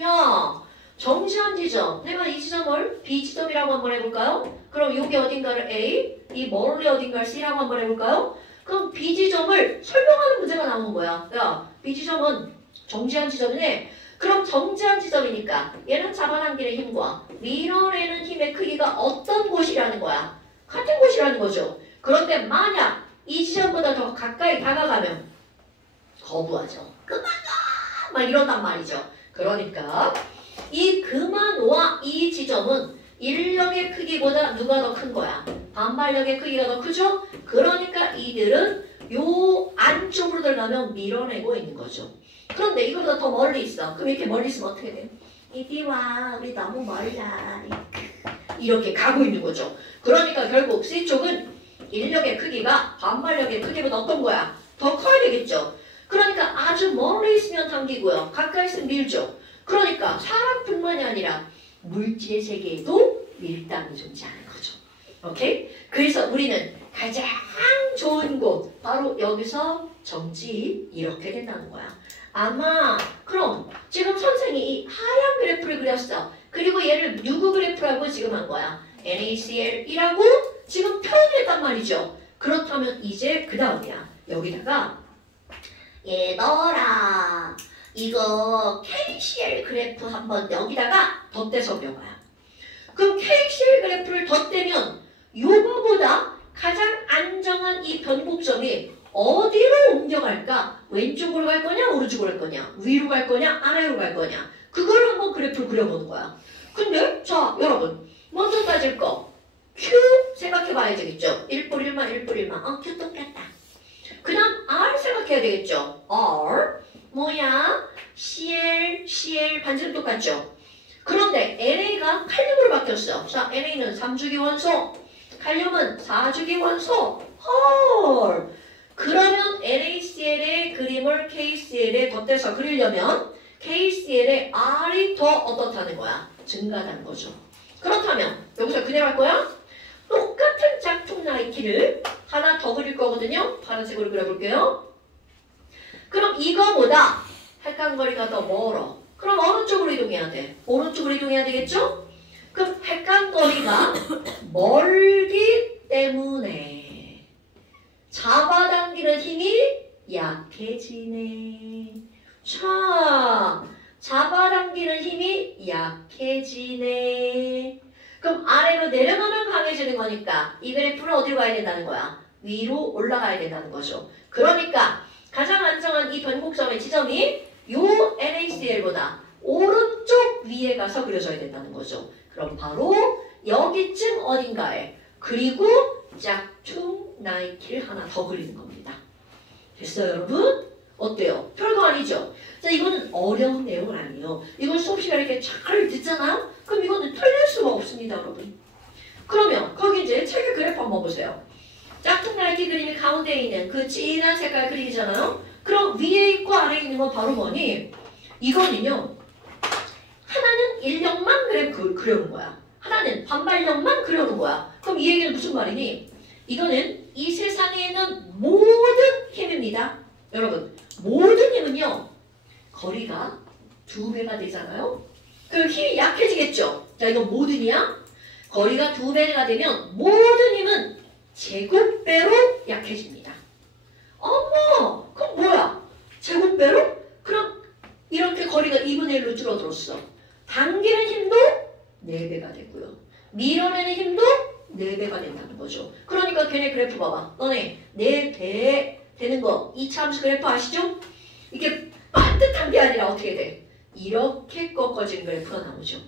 야, 정지한 지점. 내가 이 지점을 B 지점이라고 한번 해볼까요? 그럼 여기 어딘가를 A, 이 멀리 어딘가를 C라고 한번 해볼까요? 그럼 B 지점을 설명하는 문제가 나오는 거야. 야, B 지점은 정지한 지점이네. 그럼 정지한 지점이니까 얘는 잡아당기는 힘과 밀어내는 힘의 크기가 어떤 곳이라는 거야? 같은 곳이라는 거죠. 그런데 만약 이 지점보다 더 가까이 다가가면 거부하죠. 그만 가! 막 이런단 말이죠. 그러니까 이 그만와 이 지점은 인력의 크기보다 누가 더 큰 거야? 반발력의 크기가 더 크죠? 그러니까 이들은 요 안쪽으로 들어가면 밀어내고 있는 거죠. 그런데 이거보다 더 멀리 있어. 그럼 이렇게 멀리 있으면 어떻게 돼? 이리 와, 우리 너무 멀다. 이렇게 가고 있는 거죠. 그러니까 결국 C쪽은 인력의 크기가 반발력의 크기보다 어떤 거야? 더 커야 되겠죠. 그러니까 아주 멀리 있으면 당기고요. 가까이 있으면 밀죠. 그러니까 사람뿐만이 아니라 물질의 세계에도 밀당이 존재하는 거죠. 오케이? 그래서 우리는 가장 좋은 곳 바로 여기서 정지 이렇게 된다는 거야. 아마 그럼 지금 선생이 이 하얀 그래프를 그렸어. 그리고 얘를 누구 그래프라고 지금 한 거야? NaCl이라고 지금 표현했단 말이죠. 그렇다면 이제 그 다음이야. 여기다가 얘들아 이거 KCl 그래프 한번 여기다가 덧대서 그려봐요. 그럼 KCl 그래프를 덧대면 요거보다 가장 안정한 이 변곡점이 어디로 옮겨갈까? 왼쪽으로 갈 거냐? 오른쪽으로 갈 거냐? 위로 갈 거냐? 아래로 갈 거냐? 그걸 한번 그래프를 그려보는 거야. 근데 자 여러분 먼저 따질 거 Q 생각해 봐야 되겠죠? 1뿔 1만 1뿔 1만 Q 똑같다. 그 다음 R 생각해야 되겠죠? R 뭐야? Cl 반지름 똑같죠? 그런데 NA가 칼륨으로 바뀌었어. 자 NA는 3주기 원소, 칼륨은 4주기 원소. 헐! 그러면 NaCl의 그림을 KCl에 덧대서 그리려면 KCl의 R이 더 어떻다는 거야? 증가하는 거죠. 그렇다면 여기서 그냥 할 거야? 똑같은 짝퉁 나이키를 하나 더 그릴 거거든요. 파란색으로 그려볼게요. 그럼 이거보다 헷간거리가 더 멀어. 그럼 어느 쪽으로 이동해야 돼? 오른쪽으로 이동해야 되겠죠? 그럼 헷간거리가 멀기 때문에 잡아당기는 힘이 약해지네. 자, 잡아당기는 힘이 약해지네. 그럼 아래로 내려가면 강해지는 거니까 이 그래프는 어디로 가야 된다는 거야? 위로 올라가야 된다는 거죠. 그러니까 가장 안정한 이 변곡점의 지점이 요 NaCl보다 오른쪽 위에 가서 그려져야 된다는 거죠. 그럼 바로 여기쯤 어딘가에 그리고 짝퉁 나이키를 하나 더 그리는 겁니다. 됐어요 여러분? 어때요? 별거 아니죠? 자 이거는 어려운 내용은 아니에요. 이건 수업 시간에 이렇게 잘 듣잖아? 그럼 이거는 틀릴 수가 없습니다 여러분. 그러면 거기 이제 책의 그래프 한번 보세요. 짝퉁 나이키 그림이 가운데에 있는 그 진한 색깔 그림이잖아요? 그럼 위에 있고 아래에 있는 건 바로 뭐니? 이거는요. 하나는 인력만 그려놓은 거야. 하나는 반발력만 그려놓은 거야. 그럼 이 얘기는 무슨 말이니? 이거는 이 세상에 있는 모든 힘입니다. 여러분 모든 힘은요. 거리가 2배가 되잖아요. 그럼 힘이 약해지겠죠. 자 이거 모든이야. 거리가 2배가 되면 모든 힘은 제곱배로 약해집니다. 어머 그럼 뭐야? 제곱배로? 그럼 이렇게 거리가 2분의 1로 줄어들었어. 당기는 힘도 4배가 되고요. 밀어 에너지 그래프 아시죠? 이게 반듯한 게 아니라 어떻게 돼? 이렇게 꺾어진 그래프가 나오죠.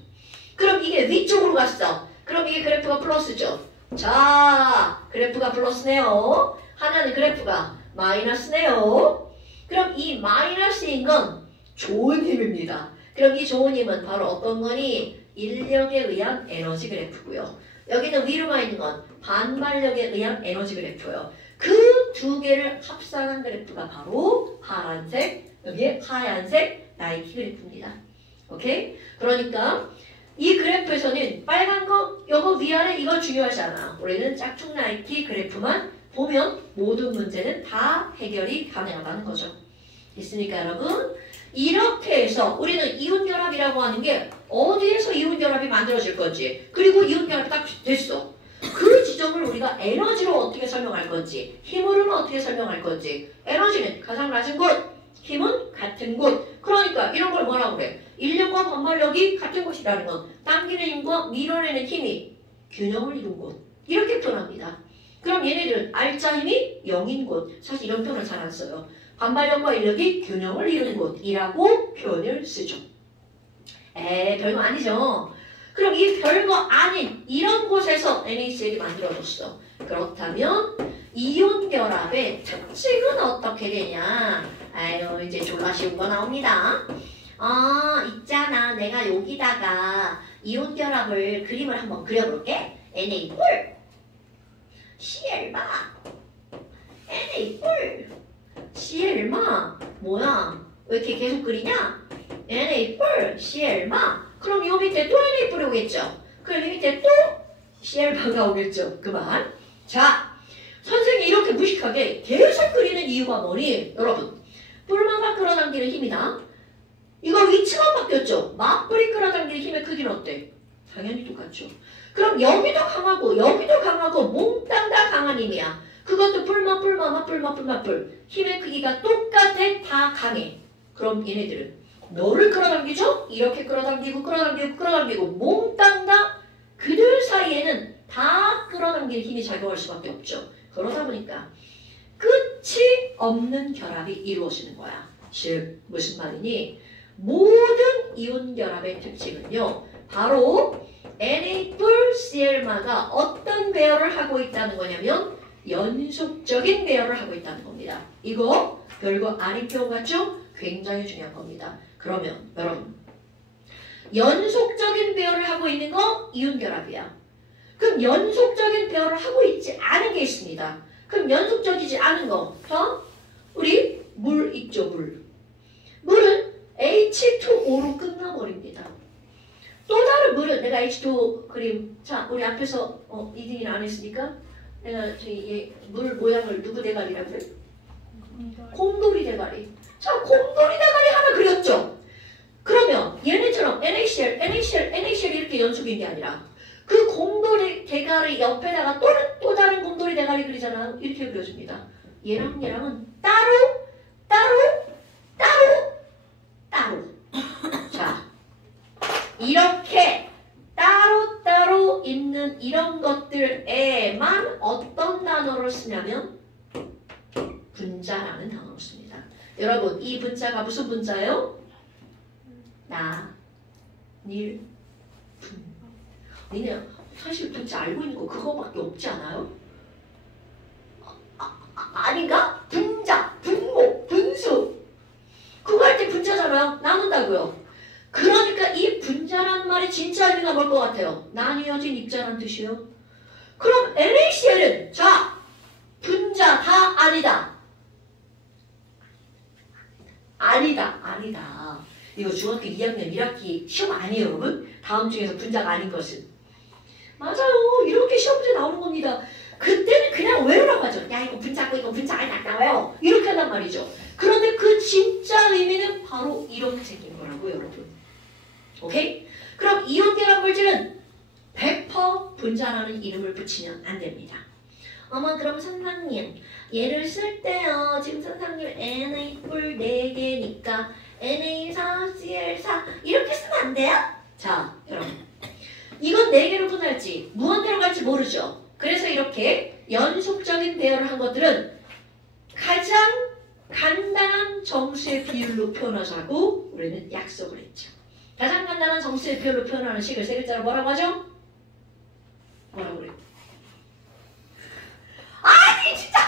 그럼 이게 위쪽으로 갔어. 그럼 이게 그래프가 플러스죠. 자, 그래프가 플러스네요. 하나는 그래프가 마이너스네요. 그럼 이 마이너스인 건 좋은 힘입니다. 그럼 이 좋은 힘은 바로 어떤 거니? 인력에 의한 에너지 그래프고요. 여기는 위로가 있는 건 반발력에 의한 에너지 그래프예요. 그 두 개를 합산한 그래프가 바로 파란색, 여기에 하얀색 나이키 그래프입니다. 오케이? 그러니까 이 그래프에서는 빨간 거, 요거 위아래 이거 중요하지 않아. 우리는 짝퉁 나이키 그래프만 보면 모든 문제는 다 해결이 가능하다는 거죠. 있습니까, 여러분? 이렇게 해서 우리는 이온결합이라고 하는 게 어디에서 이온결합이 만들어질 건지, 그리고 이온결합이 딱 됐어. 그 지점을 우리가 에너지로 어떻게 설명할 건지, 힘으로는 어떻게 설명할 건지. 에너지는 가장 낮은 곳, 힘은 같은 곳. 그러니까 이런 걸 뭐라고 그래? 인력과 반발력이 같은 곳이라는 건 당기는 힘과 밀어내는 힘이 균형을 이룬 곳. 이렇게 표현합니다. 그럼 얘네들은 알짜 힘이 0인 곳. 사실 이런 표현을 잘 안 써요. 반발력과 인력이 균형을 이루는 곳이라고 표현을 쓰죠. 별거 아니죠. 그럼 이 별거 아닌 이런 곳에서 NaCl이 만들어졌어. 그렇다면 이온 결합의 특징은 어떻게 되냐? 아유, 이제 졸라 쉬운 거 나옵니다. 있잖아. 내가 여기다가 이온 결합을 그림을 한번 그려볼게. Na 뿔, Cl 마, Na 뿔, Cl 마. 뭐야? 왜 이렇게 계속 그리냐? Na 뿔, Cl 마. 그럼 요 밑에 또 NA 뿔이 오겠죠? 그럼 이 밑에 또 CL바가 오겠죠? 그만. 자, 선생님이 이렇게 무식하게 계속 그리는 이유가 뭐니? 여러분, 뿔마가 끌어당기는 힘이다. 이거 위치만 바뀌었죠? 맞뿔이 끌어당기는 힘의 크기는 어때? 당연히 똑같죠. 그럼 여기도 강하고 몽땅 다 강한 힘이야. 그것도 뿔마. 힘의 크기가 똑같아. 다 강해. 그럼 얘네들은 너를 끌어당기죠? 이렇게 끌어당기고 몽땅 다 그들 사이에는 다 끌어당기는 힘이 작용할 수밖에 없죠. 그러다 보니까 끝이 없는 결합이 이루어지는 거야. 즉 무슨 말이니? 모든 이온 결합의 특징은요. 바로 Na+Cl마가 어떤 배열을 하고 있다는 거냐면 연속적인 배열을 하고 있다는 겁니다. 이거 별거 아닌 표현 같죠? 굉장히 중요한 겁니다. 그러면 여러분, 연속적인 배열을 하고 있는 거 이온결합이야. 그럼 연속적인 배열을 하고 있지 않은 게 있습니다. 그럼 연속적이지 않은 거, 우리 물 있죠, 물. 물은 H2O로 끝나버립니다. 또 다른 물은 내가 H2O 그림, 자, 우리 앞에서 2등이나 안 했으니까 내가 저희 물 모양을 누구 대가리라고 그래? 곰돌이 대가리. 자, 곰돌이 대가리 하나 그렸죠? 그러면 얘네처럼 NaCl 이렇게 연속인 게 아니라 그 곰돌이 대가리 옆에다가 또 다른 곰돌이 대가리 그리잖아. 이렇게 그려줍니다. 얘랑은 따로. 자, 이렇게 따로 있는 이런 것들에만 어떤 단어를 쓰냐면 분자라는 단어를 씁니다. 여러분, 이 분자가 무슨 분자예요? 나, 닐, 분. 니네 사실 분자 알고 있는 거 그거밖에 없지 않아요? 아닌가? 분자, 분모, 분수. 그거 할 때 분자잖아요. 나눈다고요. 그러니까 이 분자란 말이 진짜 의미가 뭘 것 같아요? 나뉘어진 입자란 뜻이에요. 그럼 NaCl은 자, 분자 다 아니다. 아니다. 이거 중학교 2학년 1학기 시험 아니에요, 여러분? 다음 중에서 분자가 아닌 것은. 맞아요. 이렇게 시험 문제 나오는 겁니다. 그때는 그냥 외우라고 하죠. 야, 이거 분자고 이거 분자 아니다. 외워. 이렇게 한단 말이죠. 그런데 그 진짜 의미는 바로 이렇게 생긴 거라고, 여러분. 오케이? 그럼 이온결합 물질은 100% 분자라는 이름을 붙이면 안 됩니다. 어머, 그럼 선생님, 얘를 쓸 때요. 지금 선생님 Na 뿔 4개니까 Na4, Cl4 이렇게 쓰면 안 돼요? 자, 여러분. 이건 4개로 끝날지 무한대로 갈지 모르죠. 그래서 이렇게 연속적인 배열을 한 것들은 가장 간단한 정수의 비율로 표현하자고 우리는 약속을 했죠. 가장 간단한 정수의 비율로 표현하는 식을 세 글자로 뭐라고 하죠? 뭐라고 그래요? 아니 진짜!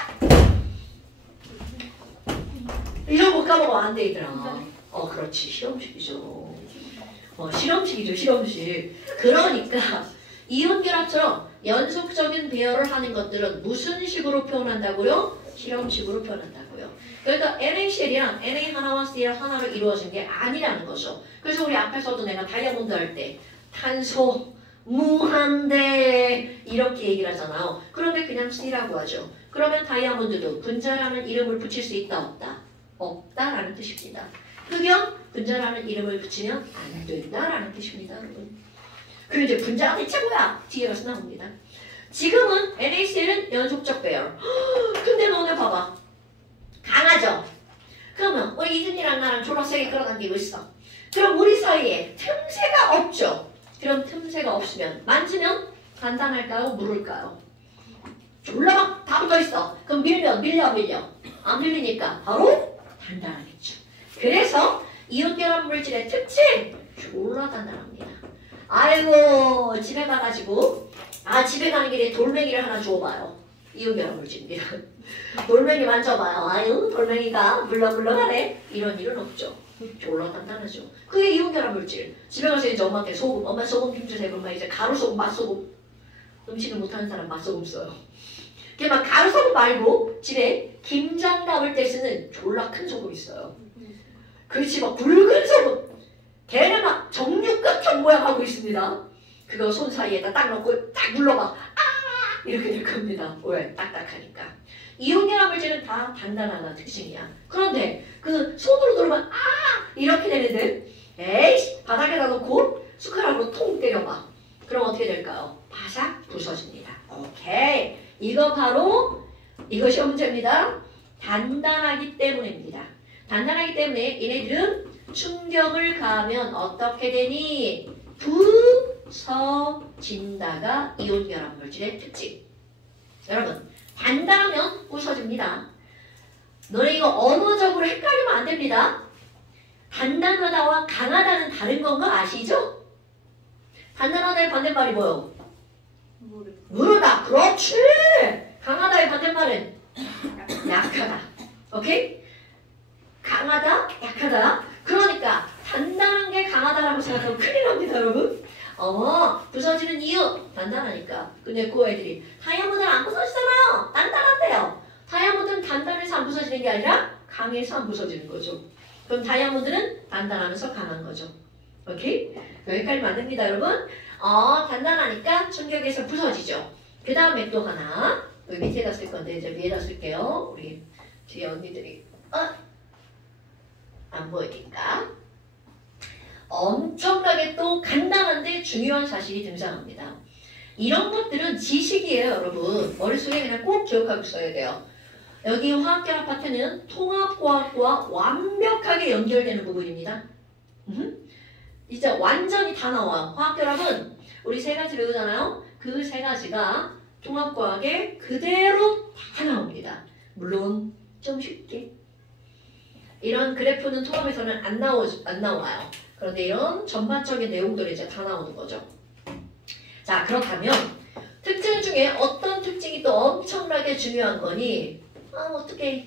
이런 거 까먹으면 안 돼 얘들아. 그렇지 실험식이죠. 실험식이죠 실험식. 그러니까 이온결합처럼 연속적인 배열을 하는 것들은 무슨 식으로 표현한다고요? 실험식으로 표현한다고요. 그러니까 NaCl이랑 Na 하나와 Cl 하나로 이루어진 게 아니라는 거죠. 그래서 우리 앞에서도 내가 다이아몬드 할 때 탄소 무한대 이렇게 얘기를 하잖아요. 그런데 그냥 C라고 하죠. 그러면 다이아몬드도 분자라는 이름을 붙일 수 있다 없다? 없다라는 뜻입니다. 흑연 분자라는 이름을 붙이면 안 된다라는 뜻입니다. 여러분. 그리고 이제 분자가 대체 뭐야? 뒤에 가서 나옵니다. 지금은 NaCl은 연속적 배열. 근데 너네 봐봐. 강하죠? 그러면 우리 이준이랑 나랑 졸업생이 끌어당기고 있어. 그럼 우리 사이에 틈새가 없죠? 그럼 틈새가 없으면 만지면 간단할까요? 무를까요? 졸라 막 다 붙어있어. 그럼 밀려. 안 밀리니까 바로 단단하겠죠. 그래서 이온결합 물질의 특징 졸라 단단합니다. 아이고 집에 가가지고 집에 가는 길에 돌멩이를 하나 주워봐요. 이온결합 물질입니다. 돌멩이 만져봐요. 아유 돌멩이가 물렁물렁하네. 이런 일은 없죠. 졸라 단단하죠. 그게 이온결합 물질. 집에 가서 이제 엄마한테 소금, 엄마 소금 좀 주세요. 엄마 이제 가루소금, 맛소금. 음식을 못하는 사람 맛소금 써요. 그게 막 가루소금 말고 집에 김장 담을 때 쓰는 졸라 큰 소금 있어요. 그렇지 막 붉은 소금. 걔는 막 정육각형 모양하고 있습니다. 그거 손 사이에다 딱 넣고 딱 눌러봐. 이렇게 될 겁니다. 왜? 딱딱하니까. 이온결합 물질은 다 단단하다는 특징이야. 그런데 그 손으로 들어만 이렇게 되는데 에이씨 바닥에다 놓고 숟가락으로 통 때려봐. 그럼 어떻게 될까요? 바삭 부서집니다. 오케이. 이거 바로 이것이 문제입니다. 단단하기 때문입니다. 단단하기 때문에 얘네들은 충격을 가하면 어떻게 되니? 부서진다가 이온결합 물질의 특징. 여러분 단단하면 부서집니다. 너네 이거 언어적으로 헷갈리면 안 됩니다. 단단하다와 강하다는 다른 건 거 아시죠? 단단하다의 반대말이 뭐요? 무르다. 그렇지. 강하다의 반대말은 약하다. 오케이? 강하다, 약하다. 그러니까 단단한 게 강하다라고 생각하면 큰일 납니다, 여러분. 부서지는 이유 단단하니까. 근데 그 애들이 다이아몬드는 안 부서지잖아요. 단단한데요. 다이아몬드는 단단해서 안 부서지는 게 아니라 강해서 안 부서지는 거죠. 그럼 다이아몬드는 단단하면서 강한 거죠. 오케이? 여기까지 맞습니다, 여러분. 단단하니까 충격에서 부서지죠. 그 다음에 또 하나. 여기 밑에다 쓸 건데 이제 위에다 쓸게요. 우리 뒤에 언니들이 안 보이니까. 엄청나게 또 간단한데 중요한 사실이 등장합니다. 이런 것들은 지식이에요, 여러분. 머릿속에 그냥 꼭 기억하고 있어야 돼요. 여기 화학결합 파트는 통합과학과 완벽하게 연결되는 부분입니다. 이제 완전히 다 나와요. 화학결합은 우리 세 가지 배우잖아요. 그 세 가지가 통합과학에 그대로 다 나옵니다. 물론 좀 쉽게. 이런 그래프는 통합에서는 안 나와요. 그런데 이런 전반적인 내용들이 이제 다 나오는 거죠. 자, 그렇다면 특징 중에 어떤 특징이 또 엄청나게 중요한 거니? 어떡해.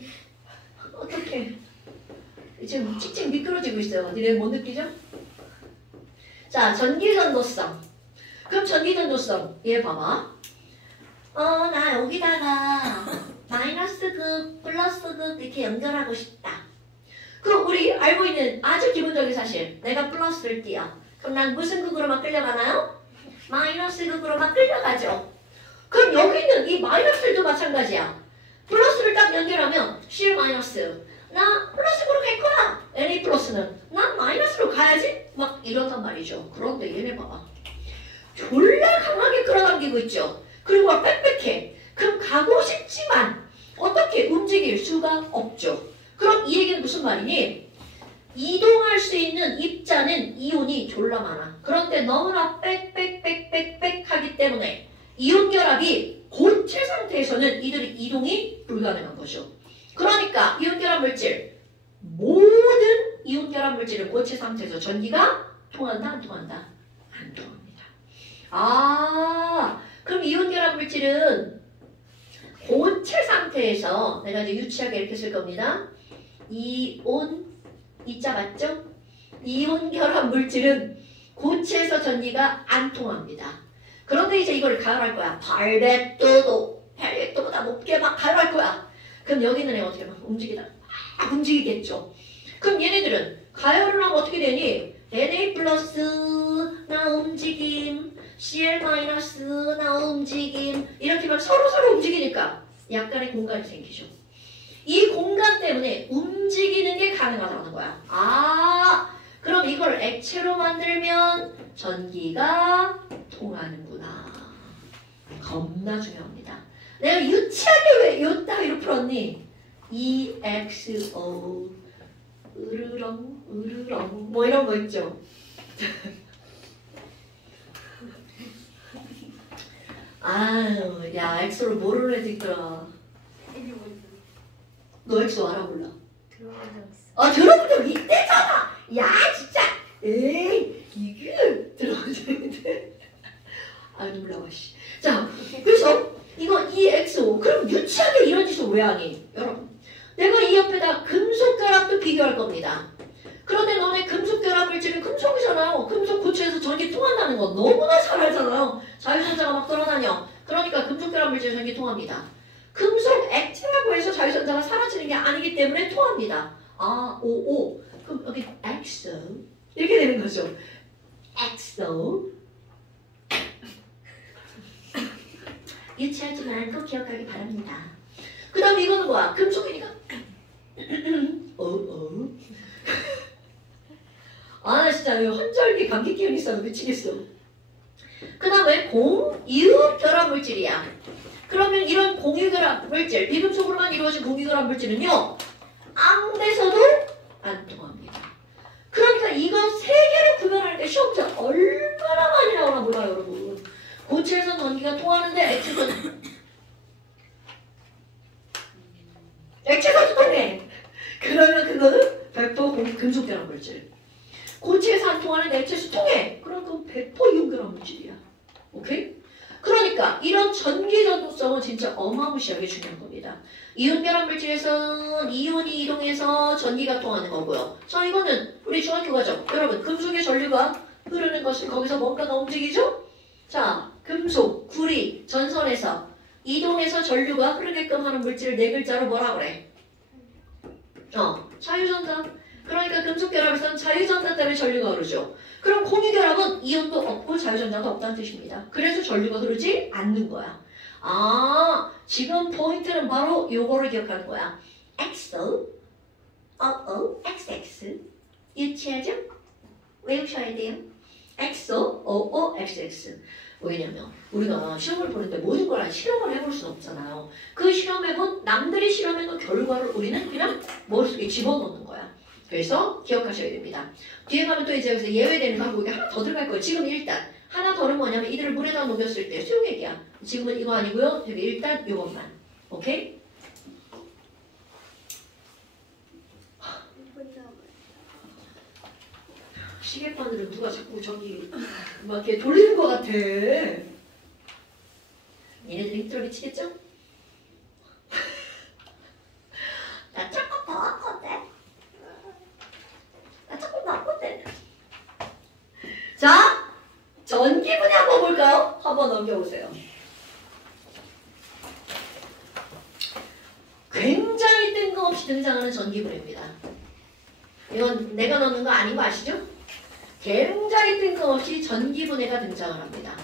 지금 찍찍 미끄러지고 있어요. 니네 못 느끼죠? 자, 전기전도성. 그럼 전기전도성. 얘 봐봐. 나 여기다가 마이너스 극, 플러스 극 이렇게 연결하고 싶다. 그럼 우리 알고 있는 아주 기본적인 사실. 내가 플러스를 띄어. 그럼 난 무슨 극으로만 끌려가나요? 마이너스 극으로만 끌려가죠. 그럼 여기 있는 이 마이너스들도 마찬가지야. 플러스를 딱 연결하면 C 마이너스. 나 플러스로 갈 거야. Na 플러스는 난 마이너스로 가야지. 막 이런단 말이죠. 그런데 얘네 봐봐. 졸라 강하게 끌어당기고 있죠. 그리고 막 빽빽해. 그럼 가고 싶지만 어떻게 움직일 수가 없죠. 그럼 이 얘기는 무슨 말이니? 이동할 수 있는 입자는 이온이 졸라 많아. 그런데 너무나 빽빽빽빽빽 하기 때문에 이온 결합이 고체 상태에서는 이들이 이동이 불가능한 거죠. 그러니까 이온결합 물질, 모든 이온결합 물질은 고체 상태에서 전기가 통한다, 안 통한다? 안 통합니다. 아, 그럼 이온결합 물질은 고체 상태에서 내가 이제 유치하게 이렇게 쓸 겁니다. 이온, 이자 맞죠? 이온결합 물질은 고체에서 전기가 안 통합니다. 그런데 이제 이걸 가열할 거야. 800도보다 높게 막 가열할 거야. 그럼 여기는 내가 어떻게 막 움직이겠죠. 그럼 얘네들은 가열을 하면 어떻게 되니? Na 플러스 나 움직임, Cl 마이너스 나 움직임, 이렇게 막 서로 움직이니까 약간의 공간이 생기죠. 이 공간 때문에 움직이는 게 가능하다는 거야. 아, 그럼 이걸 액체로 만들면 전기가 통하는구나. 겁나 중요합니다. 내가 유치하게 왜 요 따위로 풀었니? EXO 으르렁 으르렁 뭐 이런 거 있죠. 아유, 야, 엑소를 모르는 애도 있더라. 너 엑소 알아 몰라? 들어본 적 있어. 아, 들어본 적 있대잖아. 야, 진짜. 에이, 이게 들어본 적 있는데. 아, 눈물 나와 씨. 자, 그래서 이거 EXO. 그럼 유치하게 이런 짓을 왜 하니? 여러분, 내가 이 옆에다 금속 결합도 비교할 겁니다. 그런데 너네 금속 결합 물질은 금속이잖아요. 금속 고체에서 전기 통한다는 거 너무나 잘 알잖아요. 자유전자가 막 돌아다녀. 그러니까 금속 결합 물질 전기 통합니다. 금속 액체라고 해서 자유전자가 사라지는 게 아니기 때문에 통합니다. 아, 오. 그럼 여기 XO 이렇게 되는 거죠. XO. 유치하지만 꼭 기억하기 바랍니다. 그 다음에 이거는 뭐야? 금속이니까. 아, 나 진짜 환절기 감기 기운 있어서 미치겠어. 그 다음에 공유 결합 물질이야. 그러면 이런 공유 결합 물질, 비금속으로만 이루어진 공유 결합 물질은요, 앙대서도 안 통합니다. 그러니까 이거 세 개를 구별하는데 시험 문제 얼마나 많이 나오나 몰라요, 여러분. 고체에서 전기가 통하는데 액체에서 통해. 그러면 그거는 100% 금속 결합 물질. 고체에서 안 통하는데 액체에서 통해. 그럼 그건 100% 이온 결합 물질이야. 오케이? 그러니까 이런 전기 전도성은 진짜 어마무시하게 중요한 겁니다. 이온 결합 물질에서는 이온이 이동해서 전기가 통하는 거고요. 자, 이거는 우리 중학교 과정. 여러분, 금속의 전류가 흐르는 것은 거기서 뭔가가 움직이죠? 자, 금속, 구리, 전선에서 이동해서 전류가 흐르게끔 하는 물질을 네 글자로 뭐라 그래? 자유전자. 그러니까 금속 결합에서는 자유전자 때문에 전류가 흐르죠. 그럼 공유 결합은 이온도 없고 자유전자가 없다는 뜻입니다. 그래서 전류가 흐르지 않는 거야. 아, 지금 포인트는 바로 요거를 기억하는 거야. XO, OO, XX. 유치하죠? 외우셔야 돼요. XO, OO, XX. 왜냐면 우리가 시험을 보는데 모든 걸 실험을 해볼 수는 없잖아요. 그 실험해본 남들이 실험해놓은 결과를 우리는 그냥 머릿속에 집어넣는 거야. 그래서 기억하셔야 됩니다. 뒤에 가면 또 이제 여기서 예외되는 항목이 하나 더 들어갈 거예요. 지금 일단 하나 더는 뭐냐면 이들을 물에다 녹였을 때 수용액이야. 지금은 이거 아니고요. 여기 일단 이것만. 오케이? 시계바늘을 누가 자꾸 저기 막 이렇게 돌리는 것 같아. 얘네들이 힘들어 미치겠죠? 나 조금 더 왔거든. 나 조금 더 왔거든. 자, 전기 분야 한번 볼까요? 한번 넘겨보세요. 굉장히 뜬금없이 등장하는 전기 분야입니다. 이건 내가 넣는 거 아닌 거 아시죠? 굉장히 뜬금없이 전기분해가 등장을 합니다.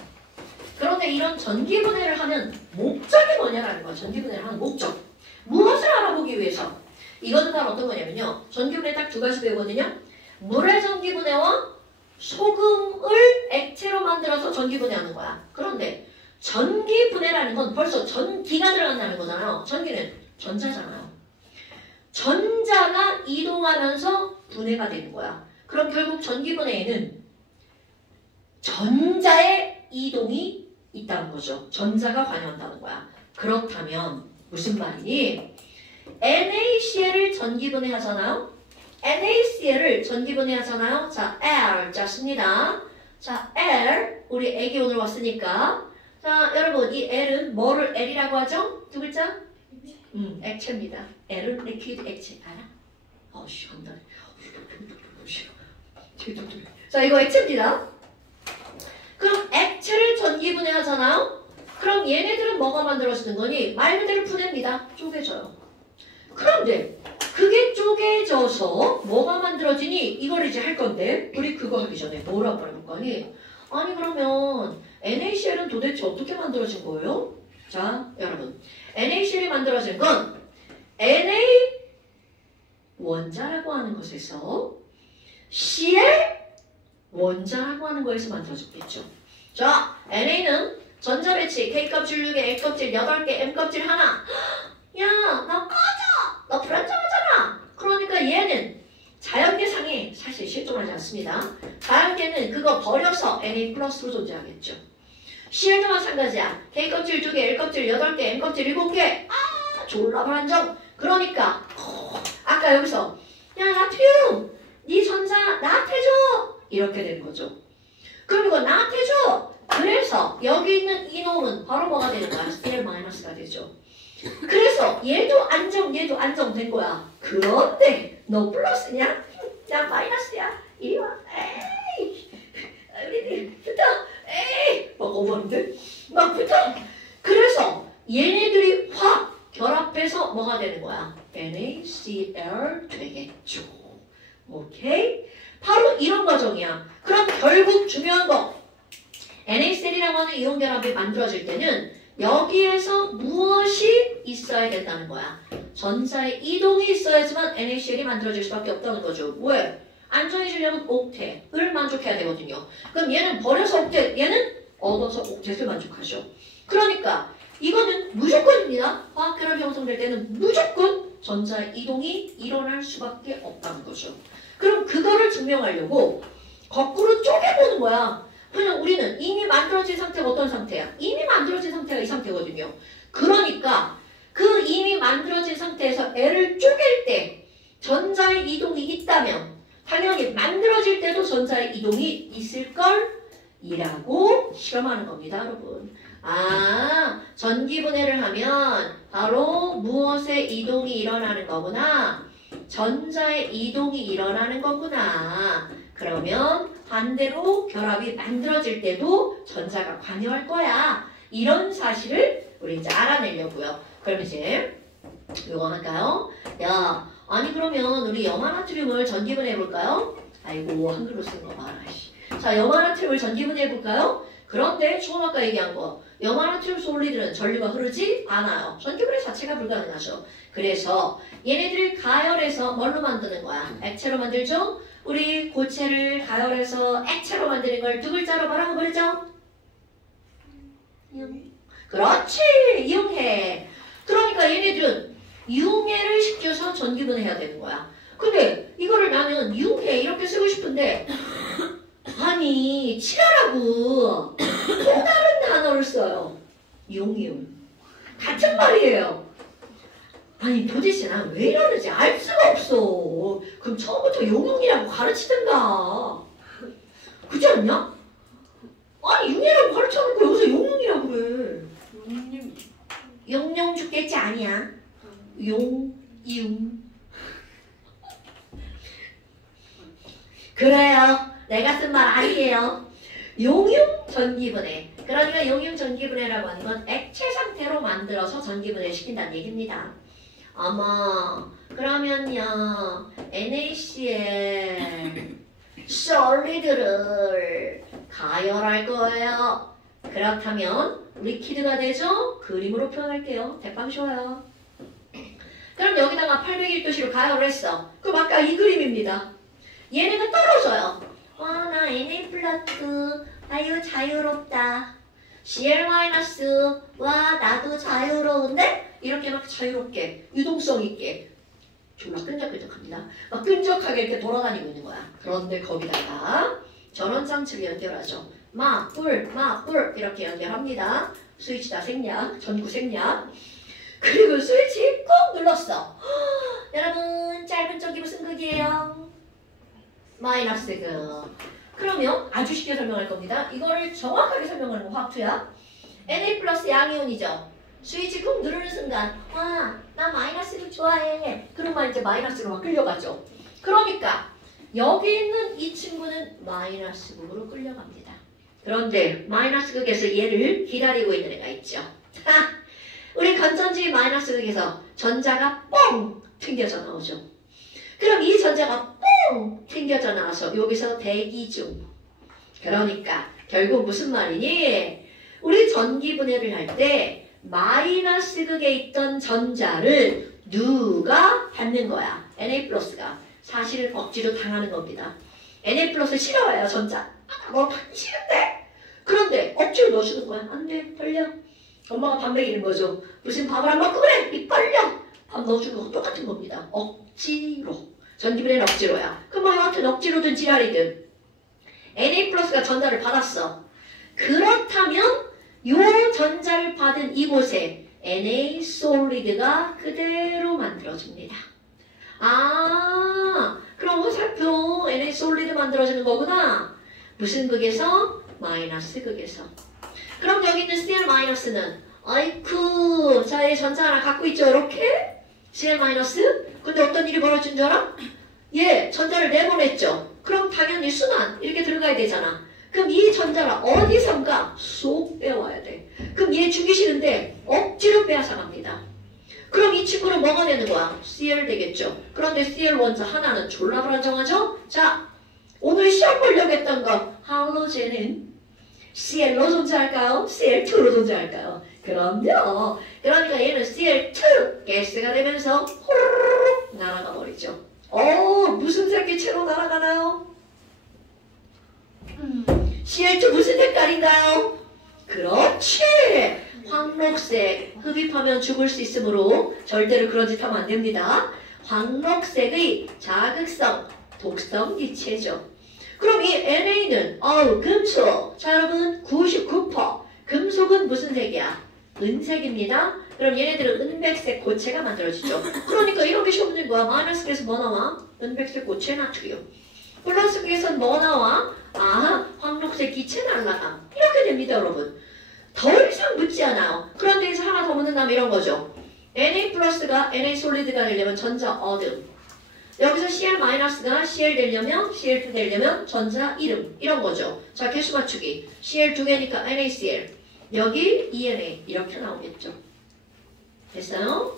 그런데 이런 전기분해를 하는 목적이 뭐냐라는 거야. 전기분해를 하는 목적. 무엇을 알아보기 위해서? 이거는 바로 어떤 거냐면요. 전기분해 딱 두 가지 배우거든요. 물의 전기분해와 소금을 액체로 만들어서 전기분해하는 거야. 그런데 전기분해라는 건 벌써 전기가 들어간다는 거잖아요. 전기는 전자잖아요. 전자가 이동하면서 분해가 되는 거야. 그럼 결국 전기분해에는 전자의 이동이 있다는 거죠. 전자가 관여한다는 거야. 그렇다면 무슨 말이니? NaCl을 전기분해 하잖아요. NaCl을 전기분해 하잖아요. 자, L 짰습니다. 자, L 우리 애기 오늘 왔으니까 자, 여러분 이 L은 뭐를 L이라고 하죠? 두 글자? 액체입니다. L은 리퀴드 액체 알아? 어씨 간단해. 자, 이거 액체입니다. 그럼 액체를 전기분해 하잖아요. 그럼 얘네들은 뭐가 만들어지는 거니? 말 그대로 분해입니다. 쪼개져요. 그런데 그게 쪼개져서 뭐가 만들어지니? 이걸 이제 할 건데 우리 그거 하기 전에 뭐라고 말해볼 거니? 아니 그러면 NaCl은 도대체 어떻게 만들어진 거예요? 자, 여러분 NaCl이 만들어진 건 Na 원자라고 하는 것에서 Cl 원자라고 하는 거에서 만들어졌겠죠. 자, NA는 전자배치 K껍질 6개, L껍질 8개, M껍질 하나. 야, 너 꺼져! 너 불안정하잖아! 그러니까 얘는 자연계상에 사실 실존하지 않습니다. 자연계는 그거 버려서 Na 플러스로 존재하겠죠. Cl도 마찬가지야. K껍질 2개, L껍질 8개, M껍질 7개. 아, 졸라 불안정. 그러니까 아까 여기서 야, 나트륨! 네 전자 나태줘! 이렇게 된 거죠. 그럼 이거 나태줘! 그래서 여기 있는 이놈은 바로 뭐가 되는 거야? Cl-가 되죠. 그래서 얘도 안정된 거야. 그런데 너 플러스냐? 나 마이너스야. 이리 와. 에이! 우리 붙어. 에이! 막 오버인데? 막 붙어. 그래서 얘네들이 확 결합해서 뭐가 되는 거야? NaCl 되겠죠. 오케이? 바로 이런 과정이야. 그럼 결국 중요한 거 NaCl이라고 하는 이온 결합이 만들어질 때는 여기에서 무엇이 있어야 된다는 거야. 전자의 이동이 있어야지만 NaCl이 만들어질 수밖에 없다는 거죠. 왜? 안정해지려면 옥텟을 만족해야 되거든요. 그럼 얘는 버려서 옥텟, 얘는 얻어서 옥텟을 만족하죠. 그러니까 이거는 무조건입니다. 화학결합이 형성될 때는 무조건 전자의 이동이 일어날 수밖에 없다는 거죠. 그럼 그거를 증명하려고 거꾸로 쪼개보는 거야. 그냥 우리는 이미 만들어진 상태가 어떤 상태야? 이미 만들어진 상태가 이 상태거든요. 그러니까 그 이미 만들어진 상태에서 L을 쪼갤 때 전자의 이동이 있다면 당연히 만들어질 때도 전자의 이동이 있을걸? 이라고 실험하는 겁니다, 여러분. 아, 전기분해를 하면 바로 무엇의 이동이 일어나는 거구나. 전자의 이동이 일어나는 거구나. 그러면 반대로 결합이 만들어질 때도 전자가 관여할 거야. 이런 사실을 우리 이제 알아내려고요. 그럼 이제 이거 할까요? 야, 아니 그러면 우리 염화나트륨을 전기분해 해볼까요? 아이고 한글로 쓴 거 봐라. 자, 염화나트륨을 전기분해 해볼까요? 그런데 처음 아까 얘기한 거 염화나트륨 솔리드는 전류가 흐르지 않아요. 전기분해 자체가 불가능하죠. 그래서 얘네들을 가열해서 뭘로 만드는 거야? 액체로 만들죠? 우리 고체를 가열해서 액체로 만드는 걸 두 글자로 뭐라고 부르죠? 그렇지! 이용해. 그러니까 얘네들은 융해를 시켜서 전기분해해야 되는 거야. 근데 이거를 나는 융해 이렇게 쓰고 싶은데 아니 칠하라고 또 다른 단어를 써요. 용이용. 같은 말이에요. 아니 도대체 난 왜 이러는지 알 수가 없어. 그럼 처음부터 용용이라고 가르치든가. 그렇지 않냐? 아니 융이라고 가르쳐놓고 여기서 용용이라고 그래. 용용 죽겠지 아니야. 용, 융. 그래요. 내가 쓴 말 아니에요. 용융 전기분해. 그러니까 용융 전기분해라고 하는 건 액체 상태로 만들어서 전기분해 시킨다는 얘기입니다. 어머, 그러면요 NaCl 솔리드를 가열할 거예요. 그렇다면 리퀴드가 되죠? 그림으로 표현할게요. 대빵 쉬워요. 그럼 여기다가 801도씨로 가열을 했어. 그럼 아까 이 그림입니다. 얘네가 떨어져요. 와, 나 Na 플러스, 아유 자유롭다. Cl 마이너스, 와 나도 자유로운데? 이렇게 막 자유롭게, 유동성 있게 졸라 끈적끈적합니다. 막 끈적하게 이렇게 돌아다니고 있는 거야. 그런데 거기다가 전원장치를 연결하죠. 마, 뿔 이렇게 연결합니다. 스위치 다 생략, 전구 생략. 그리고 스위치 꾹 눌렀어. 여러분 짧은 쪽이 무슨 극이에요? 마이너스 극. 그러면 아주 쉽게 설명할 겁니다. 이거를 정확하게 설명하는 거 화학투야. Na 플러스 양이온이죠. 스위치 꾹 누르는 순간 와, 나 마이너스 극 좋아해. 그러면 이제 마이너스로 막 끌려가죠. 그러니까 여기 있는 이 친구는 마이너스 극으로 끌려갑니다. 그런데 마이너스 극에서 얘를 기다리고 있는 애가 있죠. 우리 건전지 마이너스 극에서 전자가 뻥 튕겨져 나오죠. 그럼 이 전자가 뻥 튕겨져 나와서 여기서 대기 중. 그러니까 결국 무슨 말이니? 우리 전기 분해를 할 때 마이너스 극에 있던 전자를 누가 받는 거야? Na 플러스가. 사실 억지로 당하는 겁니다. Na 플러스 싫어해요, 전자. 뭐 받기 싫은데? 그런데 억지로 넣어주는 거야. 안 돼, 벌려. 엄마가 밥 먹이는 거죠. 무슨 밥을 안 먹고 그래? 입 벌려. 밥 넣어주는 거 똑같은 겁니다. 억지로. 전기분해는 억지로야. 그럼 뭐 여하튼 억지로든 지랄이든 Na 플러스가 전자를 받았어. 그렇다면 요 전자를 받은 이곳에 Na 솔리드가 그대로 만들어집니다. 아, 그럼 화살표 Na 솔리드 만들어지는 거구나. 무슨 극에서? 마이너스 극에서. 그럼 여기 있는 Cl 마이너스는 아이쿠, 자, 얘 전자 하나 갖고 있죠, 이렇게? Cl 마이너스? 근데 어떤 일이 벌어진 줄 알아? 얘 전자를 내보냈죠. 그럼 당연히 순환 이렇게 들어가야 되잖아. 그럼 이 전자를 어디선가 쏙 빼와야 돼. 그럼 얘 주기 싫은데 억지로 빼앗아 갑니다. 그럼 이 친구는 뭐가 되는 거야? Cl 되겠죠. 그런데 Cl 원자 하나는 졸라 불안정하죠? 자, 오늘 시험 보려고 했던 거 할로젠은 Cl로 존재할까요? Cl2로 존재할까요? 그럼요. 그러니까 얘는 Cl2 가스가 되면서 호로록 날아가 버리죠. 무슨 색기체로 날아가나요? Cl2 무슨 색깔인가요? 그렇지! 황록색. 흡입하면 죽을 수 있으므로 절대로 그런 짓 하면 안 됩니다. 황록색의 자극성, 독성 기체죠. 그럼 이 NA는 금속. 자, 여러분 99%. 금속은 무슨 색이야? 은색입니다. 그럼 얘네들은 은백색 고체가 만들어지죠. 그러니까 이런 게 시험 문제인 거야. 마이너스에서 뭐 나와? 은백색 고체 나트륨. 플러스에서는 뭐 나와? 황록색 기체 날라가. 이렇게 됩니다, 여러분. 더 이상 묻지 않아요. 그런데 여기서 하나 더 묻는다면 이런 거죠. Na 플러스가 Na 솔리드가 되려면 전자 어둠. 여기서 Cl 마이너스가 Cl 되려면 Cl2 되려면 전자 이름. 이런 거죠. 자, 개수 맞추기. Cl 2개니까 NaCl. 여기 ENA. 이렇게 나오겠죠. 됐어요?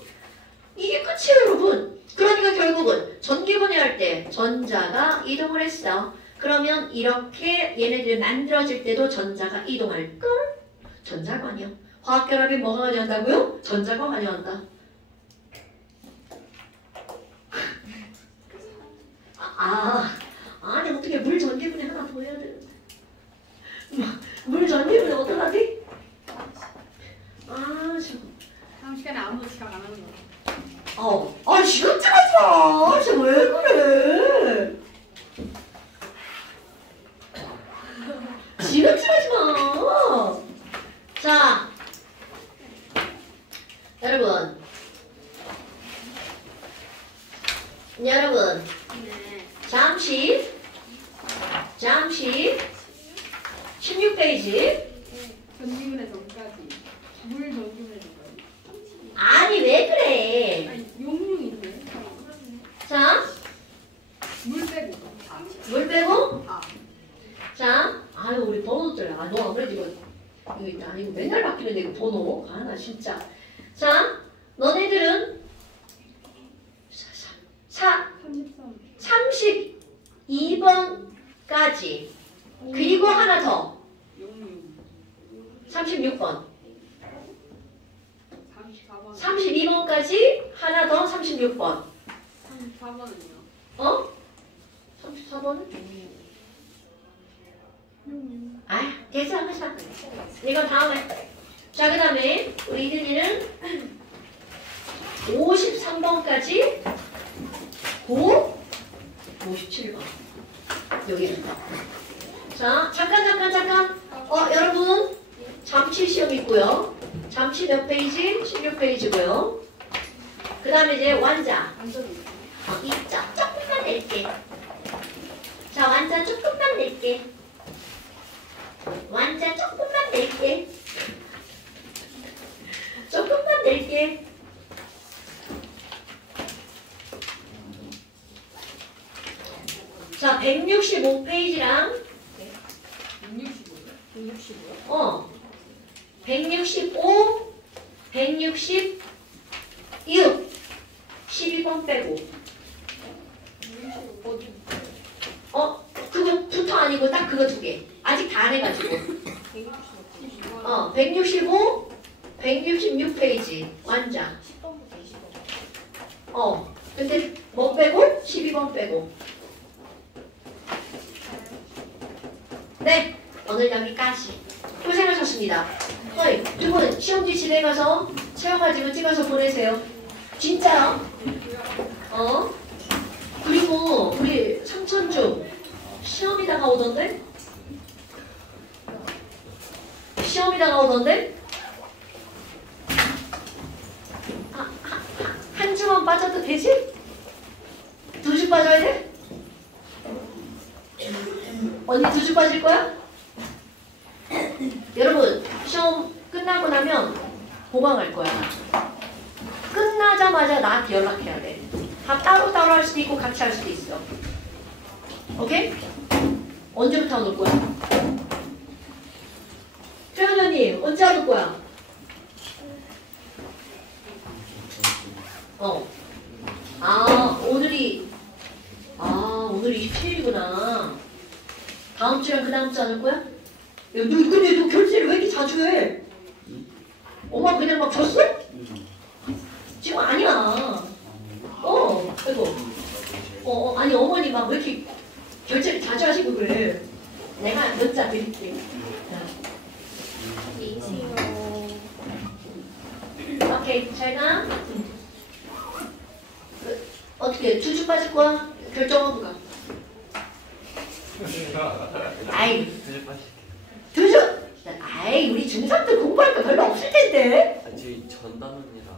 이게 끝이에요, 여러분. 그러니까 결국은 전기 분해할 때 전자가 이동을 했어. 그러면 이렇게 얘네들 만들어질 때도 전자가 이동할걸? 전자가 아니야. 화학결합이 뭐가 관여한다고요? 전자가 관여한다. 아니 어떻게 물 전기분해 하나 더 해야 되는데. 물 전기분해 어떡하지? 다음 시간에 아무도 지각 안 하는 거. 지금 찍어지 마. 진짜 왜 그래? 지금 찍어지 마. 자, 여러분. 네. 잠시 16페이지. 전기분해 전까지. 물 전기분해 전까지. 아니 왜 그래? 아니, 용융인데. 자, 물 빼고. 물 빼고. 아. 자, 우리 번호들. 너 아무래도 이거 있다. 이거 맨날 바뀌는데 이거 번호. 나 진짜. 자, 너네들은 32번까지. 그리고 하나 더. 36번. 32번까지 하나 더 36번. 34번은요? 34번은? 됐어. 이건 다음에. 자, 그 다음에 우리 이든이는 53번까지 57번. 여기. 자, 잠깐. 여러분. 잠실 시험 있고요. 잠시 몇 페이지? 16페이지고요. 그 다음에 이제 완자. 입자 조금만 낼게. 자, 완자 조금만 낼게. 완자 조금만 낼게. 조금만 낼게. 자, 165페이지랑 165요? 165, 166, 12번 빼고. 그거부터 아니고 딱 그거 두 개. 아직 다 안 해가지고. 165, 166페이지. 완자. 10번부터 20번. 근데 뭐 빼고? 12번 빼고. 네, 오늘 여기까지. 고생하셨습니다. 두 분 시험지 집에 가서 채워가지고 찍어서 보내세요. 진짜요? 그리고 우리 삼천주 시험이 다가오던데? 시험이 다가오던데? 한 주만 빠져도 되지? 2주 빠져야 돼? 언니 2주 빠질 거야? 여러분 시험 끝나고 나면 보강할 거야. 끝나자마자 나한테 연락해야 돼. 다 따로따로 할 수도 있고 같이 할 수도 있어. 오케이? 언제부터 안 올 거야? 태연 언니 언제 안 올 거야? 오늘이 27일이구나. 다음 주랑 그 다음 주 안 올 거야? 근데 너 결제를 왜 이렇게 자주 해? 엄마 그냥 막 줬어? 지금 아니야. 아이고. 아니 어머니 막 왜 이렇게 결제를 자주 하시고 그래. 내가 몇 자 드릴게. 오케이, 잘 가. 어떻게 2주 빠질 거야? 결정하고 가. 아이, 2주? 아이, 우리 중3들 공부할 거 별로 없을 텐데. 저희 전단원이라.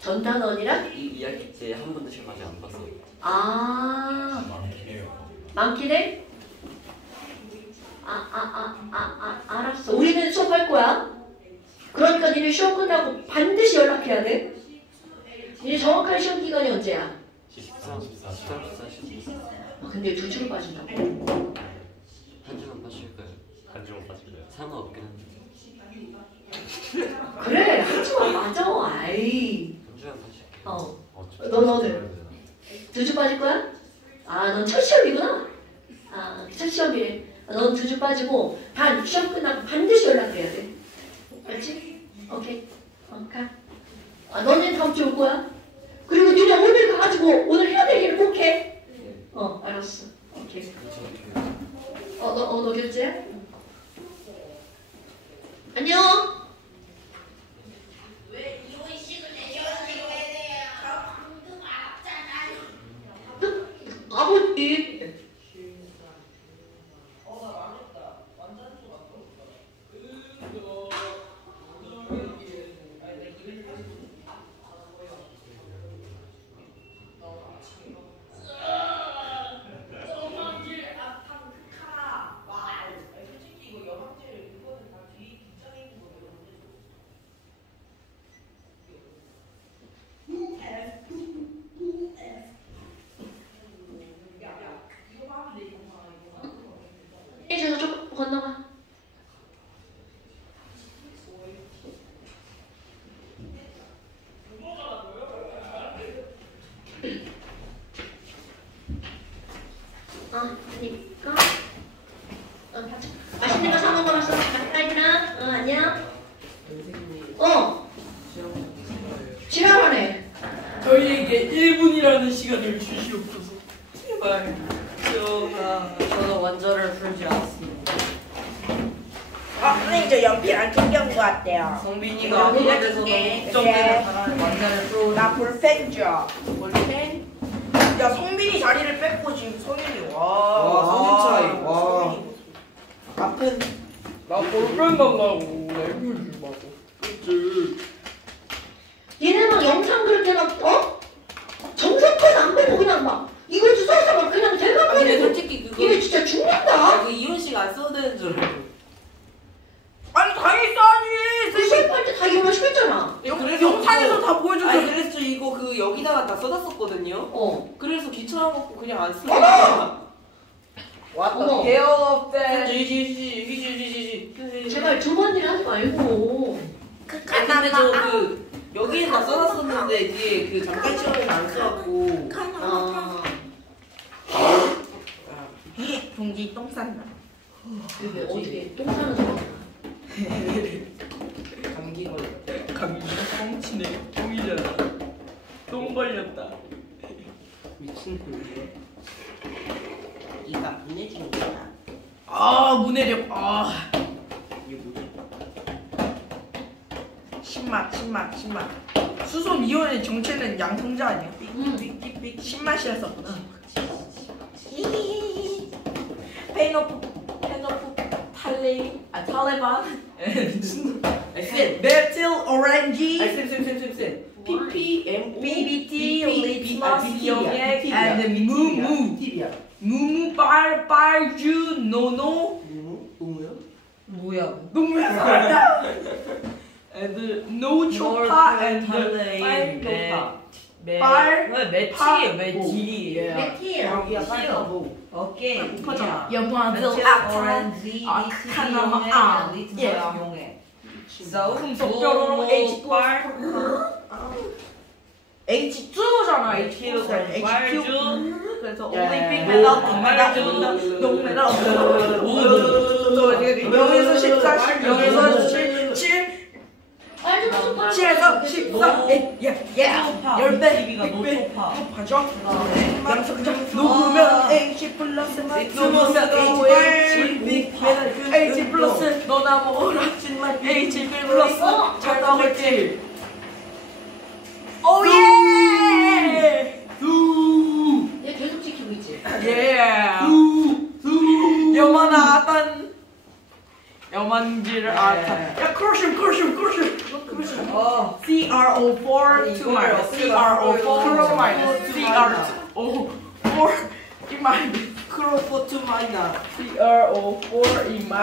전단원이라? 이 이야기 때 한 번도 시험 아직 안 봤어요. 많긴 해요. 많긴 해? 알았어. 우리는 수업할 거야. 그러니까 니네 시험 끝나고 반드시 연락해야 돼. 니네 정확한 시험 기간이 언제야? 13, 14, 14. 근데 2주로 빠진다고? 한 주만 빠질까요? 한 주만 빠질까요? 상관없긴 한데. 그래, 한 주만 맞아. 아이. 한 주만 빠질게요. 너는 2주 빠질 거야? 넌 첫 시험이구나. 첫 시험이래. 넌 2주 빠지고 시험 끝나고 반드시 연락해야 돼. 알지? 오케이. 가. 너는 다음 주 올 거야? 그리고 니네 오늘 가가지고 오늘 해야 될 일을 꼭 해. 알았어. 오케이. 너 결제야? 안녕. 왜 이혼식을 내셔야 돼요? 저 알았잖아요. 아버지. 이제 좀 건너가. 그니까. 맛있는 거 사 먹어놨어. 가까이나. 안녕. 지랄하네. 저희에게 1분이라는 시간을 주시옵소서. 제발. 저는 원저를 풀지 않았습니다. 선생님 저 연필 안 챙겨온 것 같아요. 성빈이가 그래서 네. 걱정되는 사람을 원자를 풀어. 나 볼펜죠. 볼펜? 야 성빈이 자리를 뺏고 지금 성현이 와, 성인 차이. 와. 앞은 나 볼펜 달라고. 내 줄 주고. 얘네 막 영상 그렇게 막 정성껏 안 보고 그냥 막 이거 써서 막 그냥 아, 대박 근데 내고 솔직히 그거 얘네 진짜 죽는다. 그 이혼식 안 써도 되는 줄 알고. 아니 당연히 써야지. 그 수업할 때 다 이혼을 시켰잖아. 그래서 영상에서 다 보여줬죠. 아니 그래서 저 이거 그 여기다가 다 써놨었거든요. 그래서 귀찮아갖고 그냥 안 쓰고. 어머. 개업대. 제발 두 번 일 하지 말고. 근데 저 그 여기에 다 써놨었는데 뒤에 그 잠깐 시험에서 안 써갖고. 동지 똥 싼다. 근데 어떻게 똥 싸는 사람? 감기 걸렸대. 감기 똥치네. 똥이잖아. 똥 걸렸다. 미친 놈이야. 이가 보내주는 거야. 아 문해력. 아 이게 뭐지? 신맛. 수손 이온의 정체는 양성자 아니야? 신맛이었었구나. 페노프 탈레반 메틸 오렌지 쌤. PPM BBT 리트머스 용액 and 무무 빨주 노노 뭐야? 노무야 and 노초파 and 빨초파. 메틸 여기야 빨초파. 오케이. 못하잖아. 연판 오렌지 아카나마 용해. 금속적으로 H2잖아. H2 그래서 올림픽 메달 동메달 여기서 14 여기서 7 7에서 14 10배 노초파. 봐줘. 양석장 녹으면 H 플러스 녹으면 H 플러스 너나 먹어라 H 플러스 잘 나올지. 오예. 얘 계속 지키고 있지. 예. 여만하단 여만지를 야 크러쉬 CRO4 2 마이너스 CRO4 마이너스 CRO4 이 마이너스 크로포트 마이나. CRO4 이 마이너스